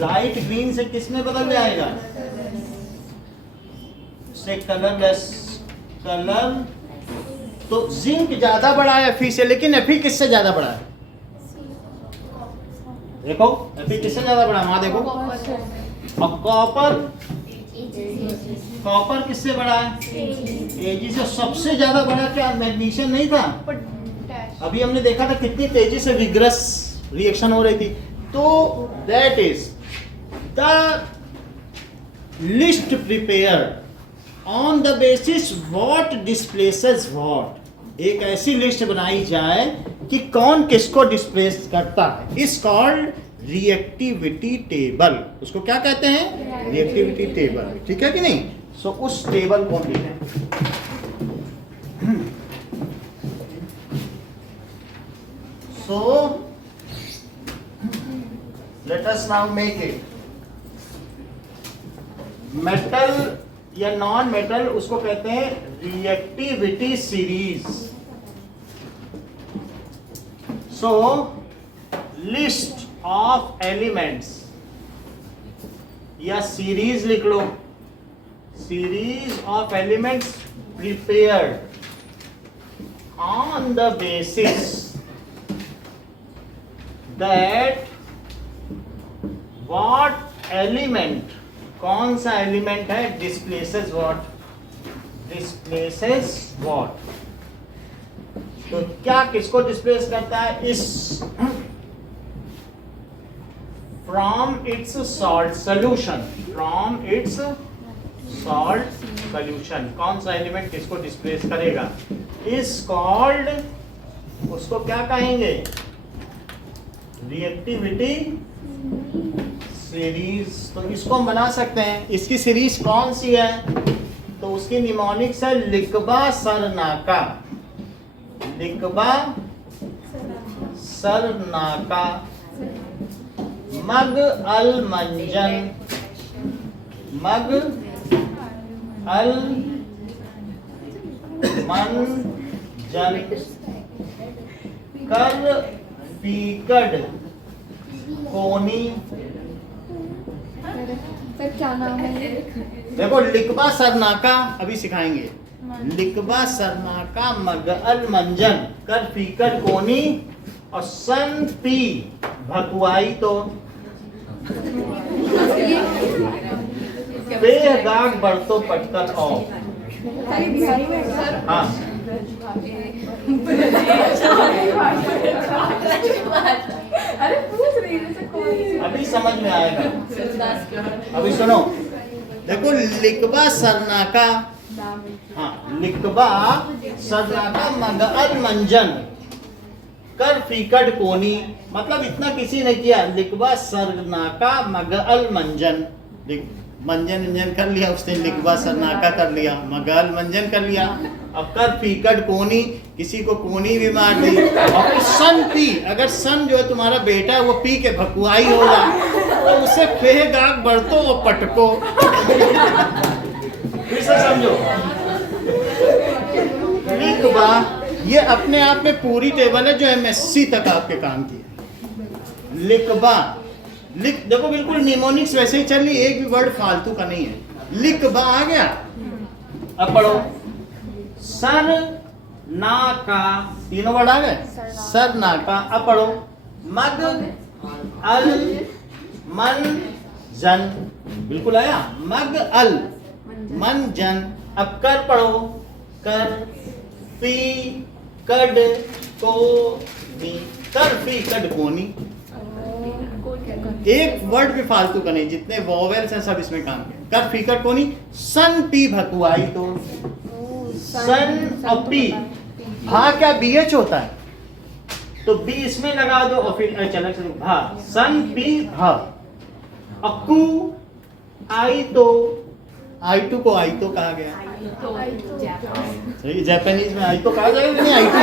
लाइट ग्रीन से किस में बदल जाएगा? से कलरलेस कलर। तो जिंक ज्यादा बड़ा है Fe से, लेकिन Fe किससे ज्यादा बड़ा है? देखो Fe किससे ज्यादा बड़ा है? वहां देखो। और कॉपर किससे बड़ा है? Ag से। सबसे ज्यादा बड़ा क्या मैग्नीशियम नहीं था? अभी हमने देखा था कितनी तेजी से विग्रस रिएक्शन हो रही थी। तो that is the list prepared on the basis what displaces what. एक ऐसी लिस्ट बनाई जाए कि कौन किसको डिस्प्लेस करता है, इज कॉल्ड रिएक्टिविटी टेबल। उसको क्या कहते हैं? Reactivity table. ठीक है कि नहीं? सो उस टेबल को हम लिखें। So let us now make it. Metal या नॉन मेटल उसको कहते हैं reactivity series. So list of elements या सीरीज लिख लो। Series of elements prepared on the basis that what element, कौन सा एलिमेंट है displaces what, displaces what। तो क्या किसको डिस्प्लेस करता है? इस from its salt solution, from its salt solution कौन सा एलिमेंट किसको डिस्प्लेस करेगा? is called, उसको क्या कहेंगे? Reactivity series. तो इसको हम बना सकते हैं। इसकी सीरीज कौन सी है? तो उसकी निमोनिक्स है लिकबा सरनाका। लिकबा सरनाका मग अल मंजन, मग अल मंजन कर पीकड कोनी। सर क्या नाम है? देखो लिकबा सरनाका अभी सिखाएंगे। लिकबा सरनाका मगअल मंजन कर पीकड कोनी और सन पी भकुआई। तो बेगाग बरतो पटकर आओ। हाँ अरे पूछ रही है जैसे कौन सी अभी समझ में आएगा। अभी सुनो, देखो लिकबा सरनाका, हाँ लिकबा सरनाका मगअल मंजन कर फीकट कोनी, मतलब इतना किसी ने किया। लिकबा सरनाका मगअल मंजन, मंजन इंजन कर लिया उसने, लिकबा सरनाका कर लिया, मगअल मंजन कर लिया। अब कर फीकट कोनी, किसी को कोनी भी मार दी। और सन पी, अगर सन जो है तुम्हारा बेटा वो पी के भकुआई होगा तो उसे फेह गाग बढ़तो और पटको। फिर से समझो, लिकबा ये अपने आप में पूरी टेबल है जो MSc तक आपके काम की है। लिकबा, लिख देखो बिल्कुल निमोनिक्स वैसे ही चल रही, एक भी वर्ड फालतू का नहीं है। लिकबा आ गया। अब पढ़ो, सर ना का, तीनों वर्ड आ गए, सर ना का। अब पढ़ो, मग अल मन जन, बिल्कुल आया, मग अल मन जन। अब कर पढ़ो, कर फी कड को नी, कर फी कड कोनी। एक वर्ड भी फालतू का नहीं, जितने वोवेल्स हैं सब इसमें काम किए। कर फी कड कोनी, सन पी भकुआई तो, सन और पी, भा क्या BH होता है तो बी इसमें लगा दो और फिर चला चलो भा, सन पी भा। अक्कू आई तो, आई टू को आई तो कहा गया, जापानीज में आई तो कहा जाएगा नहीं, आई टू।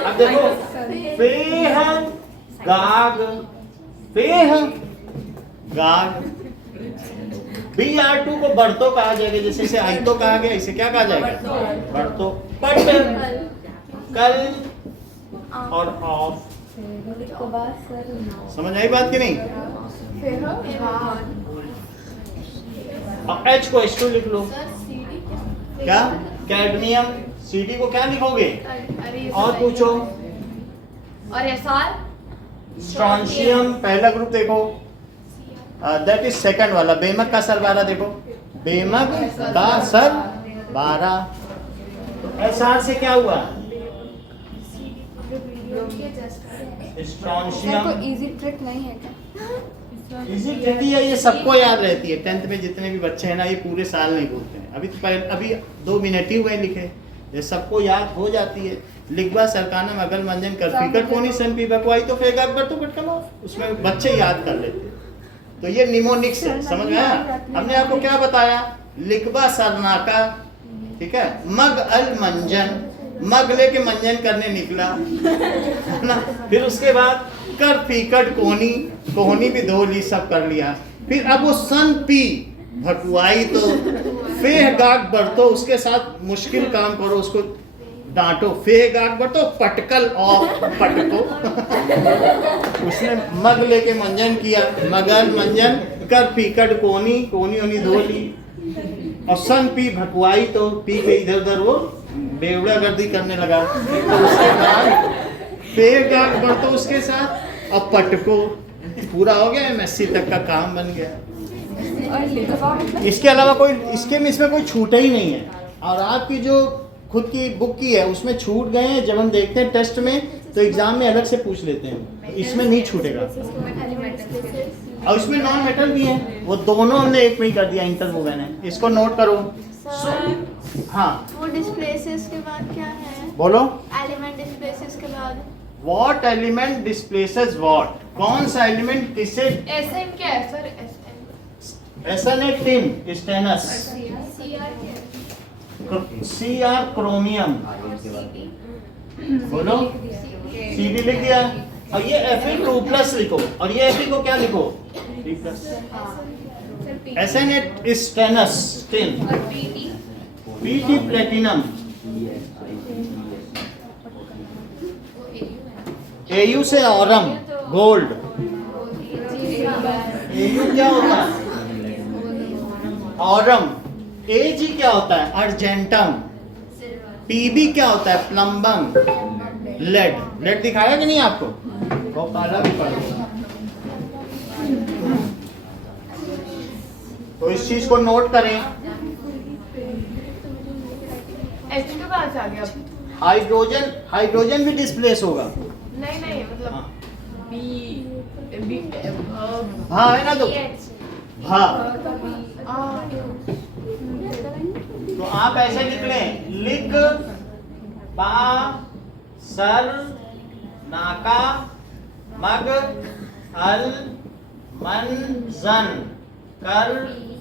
अब देखो, फेह गाग, फेह गाग, BR2 को बढ़तो कहा जाएगा, जैसे इसे आई तो कहा गया, इसे क्या कहा जाएगा, बढ़तो। पट कल और ऑफ, समझ आई बात की नहीं? अब H को H2 लिख लो, क्या कैडमियम, CD को क्या लिखोगे, और पूछो, और SR स्ट्रॉन्शियम, पहला ग्रुप देखो, दैट इज सेकंड वाला। बेमक का सर 12 देखो, बेमक का सर 12। तो SR से क्या हुआ, स्ट्रॉन्शियम। इजी ट्रिक नहीं है क्या? इजी ट्रिक है, ये सबको याद रहती है। 10th में जितने भी बच्चे हैं ना, ये पूरे साल नहीं बोलते हैं। अभी तो अभी 2 मिनट ही हुए लिखे, ये सबको याद हो जाती है। लिखबा सरकाना मगल मंजन कर फीकर कोनी सन पी भकुआई तो फेगा अकबर तो कटकल ऑफ, उसमें बच्चे याद कर लेते हैं। तो ये निमोनिक्स है, समझ में आया? हमने आपको क्या बताया, लिखबा सरनाका, ठीक है, मग अल मंजन, मग लेके मंजन करने निकला ना, फिर उसके बाद कर फीकट कोनी, कोहनी भी धो ली, सब कर लिया। फिर अब वो सन पी भकुआई तो फेह गाग बढ़तो, उसके साथ मुश्किल काम करो, उसको डांटो। फेह गाग बढ़तो, पटकल ऑफ, पटको। उसने मग लेके मंजन किया, मगल मंजन कर फीकट कोनी, कोनी ओनी धो ली। और सन पी भकुआई तो पी के इधर उधर वो बेवड़ा गर्दी करने लगा। तो उसके बाद फेह गाग बढ़तो उसके साथ, और पटको। पूरा हो गया, MSc तक का काम बन गया। इसके अलावा कोई, इसके में इसमें कोई छूटे ही नहीं है। और आपकी जो खुद की बुक की है उसमें छूट गए हैं, जब हम देखते हैं टेस्ट में तो एग्जाम में अलग से पूछ लेते हैं, इसमें नहीं छूटेगा। और इसमें नॉन मेटल भी है, वो दोनों हमने एक में ही कर दिया, इंटरवोवेन है। इसको नोट करो। हाँ, वो डिस्प्लेसेस के बाद क्या है? बोलो, एलिमेंट डिस्प्लेसेस के बाद व्हाट एलिमेंट डिस्प्लेसेस व्हाट, कौन सा एलिमेंट किसे? SN क्या है सर? SN है टिन, स्टेनस। Cr क्रोमियम, बोलो, CD लिख दिया। और ये Fe2+ लिखो, और ये Fe को क्या लिखो, 3+। SN है stannous, tin. PT platinum. AU से ऑरम, गोल्ड। AU क्या होता है, ऑरम। AG क्या होता है, अर्जेंटम। PB क्या होता है, प्लम्बम। लेड, लेड दिखाया कि नहीं आपको, वो काला भी पड़ा। तो इस चीज को नोट करें। H के पास आ गया। हाइड्रोजन भी डिस्प्लेस होगा। नहीं मतलब बी हाँ है ना, तो हाँ तो आप ऐसे लिख लें, लिग पा सर नाका मग अल मन जन कर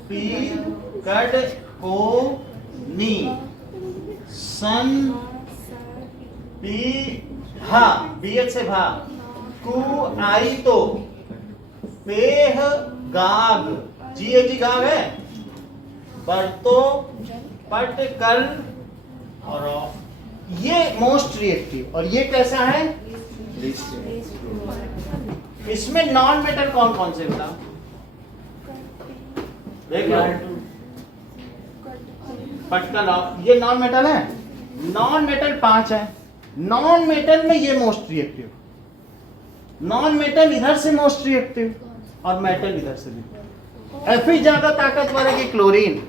पी कड को नी सन पी हा बीएच से भा कु आई तो पेह गाग जी गाग है, बरतो पट कल, और ये मोस्ट रिएक्टिव और ये कैसा है? इसमें नॉन मेटल कौन कौन से बताओ? देख लो, पटकल ये नॉन मेटल है। नॉन मेटल 5 है। नॉन मेटल में ये मोस्ट रिएक्टिव, नॉन मेटल इधर से मोस्ट रिएक्टिव और मेटल इधर से भी। एफई ज्यादा ताकतवर है कि क्लोरीन?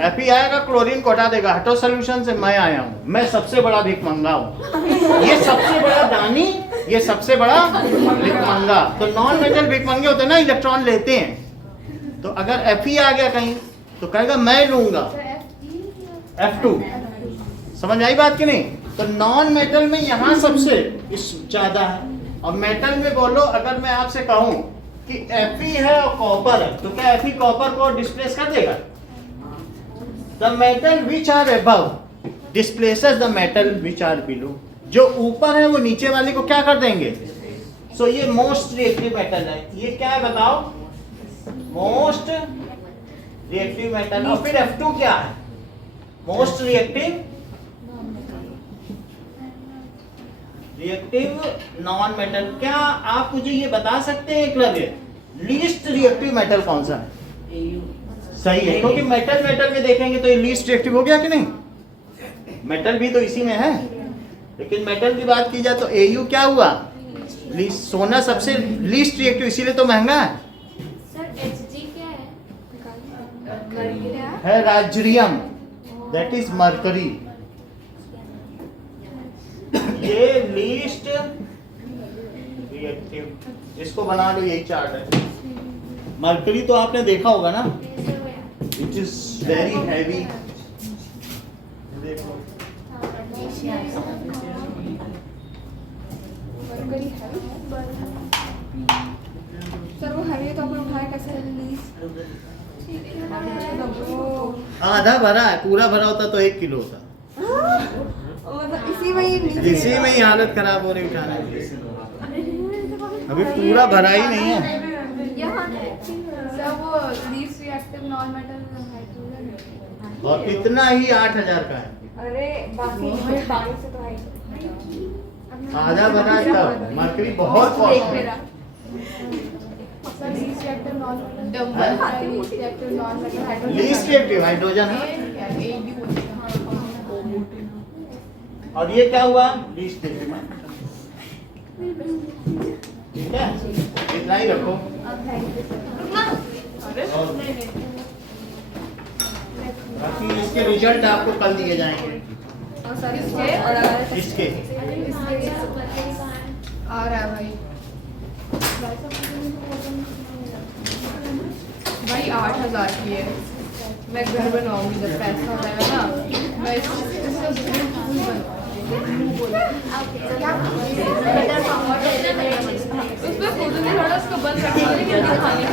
एफई आएगा क्लोरीन को हटा देगा। हटो सोल्यूशन से मैं आया हूं, मैं सबसे बड़ा भिखमंगा हूं। ये सबसे बड़ा दानी, ये सबसे बड़ा भिखमंगा। तो नॉन मेटल भिखमंगे होते हैं ना, इलेक्ट्रॉन लेते हैं। तो अगर एफई आ गया कहीं तो कहेगा मैं लूंगा F2। समझ आई बात कि नहीं? तो नॉन मेटल में यहां सबसे ज्यादा है, और मेटल में बोलो अगर मैं आपसे कहूं कि Fe है और कॉपर है, तो क्या Fe कॉपर को डिस्प्लेस कर देगा? The metal which are above displaces the metal which are below. जो ऊपर है वो नीचे वाले को क्या कर देंगे? सो ये मोस्ट रिएक्टिव मेटल है। ये क्या है बताओ? Most reactive metal. और फिर F2 क्या है? Most reactive non metal. क्या आप मुझे ये बता सकते हैं एकलव्य, लीस्ट रिएक्टिव मेटल कौन सा है? सही है, क्योंकि मेटल में देखेंगे तो ये लीस्ट रिएक्टिव हो गया कि नहीं? मेटल भी तो इसी में है, लेकिन मेटल की बात की जाए तो Au क्या हुआ? सोना सबसे लीस्ट रिएक्टिव, इसीलिए तो महंगा है। सर Hg क्या है राजरियम, दैट इज मरकरी। ये लीस्ट रिएक्टिव, इसको बना लो, यही चार्ट है। मरकरी तो आपने देखा होगा ना, इट इज वेरी हैवी। देखो सर वो हैवी है तो अपन उठाए कैसे? आधा भरा है, पूरा भरा होता तो 1 किलो होता। इसी में ही हालत खराब हो रही उठाने की। अभी पूरा भरा ही नहीं है। सर वो least reactive non metal hydrogen, और इतना ही 8000 का है। अरे बाकी से तो है आधा भरा है तब। मरकरी बहुत कॉस्टली है। लीस्ट रिएक्टिव हाइड्रोजन है। और ये क्या हुआ? Least reactive. ठीक है, इतना ही रखो। बाकी इसके रिजल्ट आपको कल दिए जाएंगे। इसके आ रहा है भाई 8000 की है। मैं घर बनवाऊंगी जब पैसा हो जाएगा ना, मैं उसमें फोटो नहीं थोड़ा उसको बंद करके दिखाने के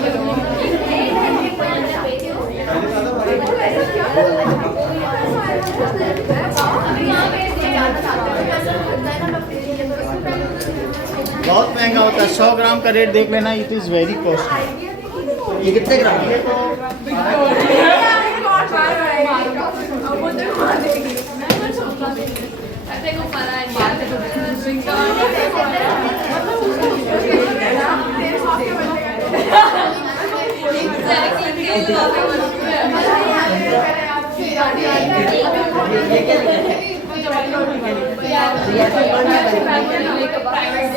बहुत महंगा होता है। 100 ग्राम का रेट देख लेना, इट इज वेरी कॉस्टली। ये कितने ग्राम है? प्राइवेट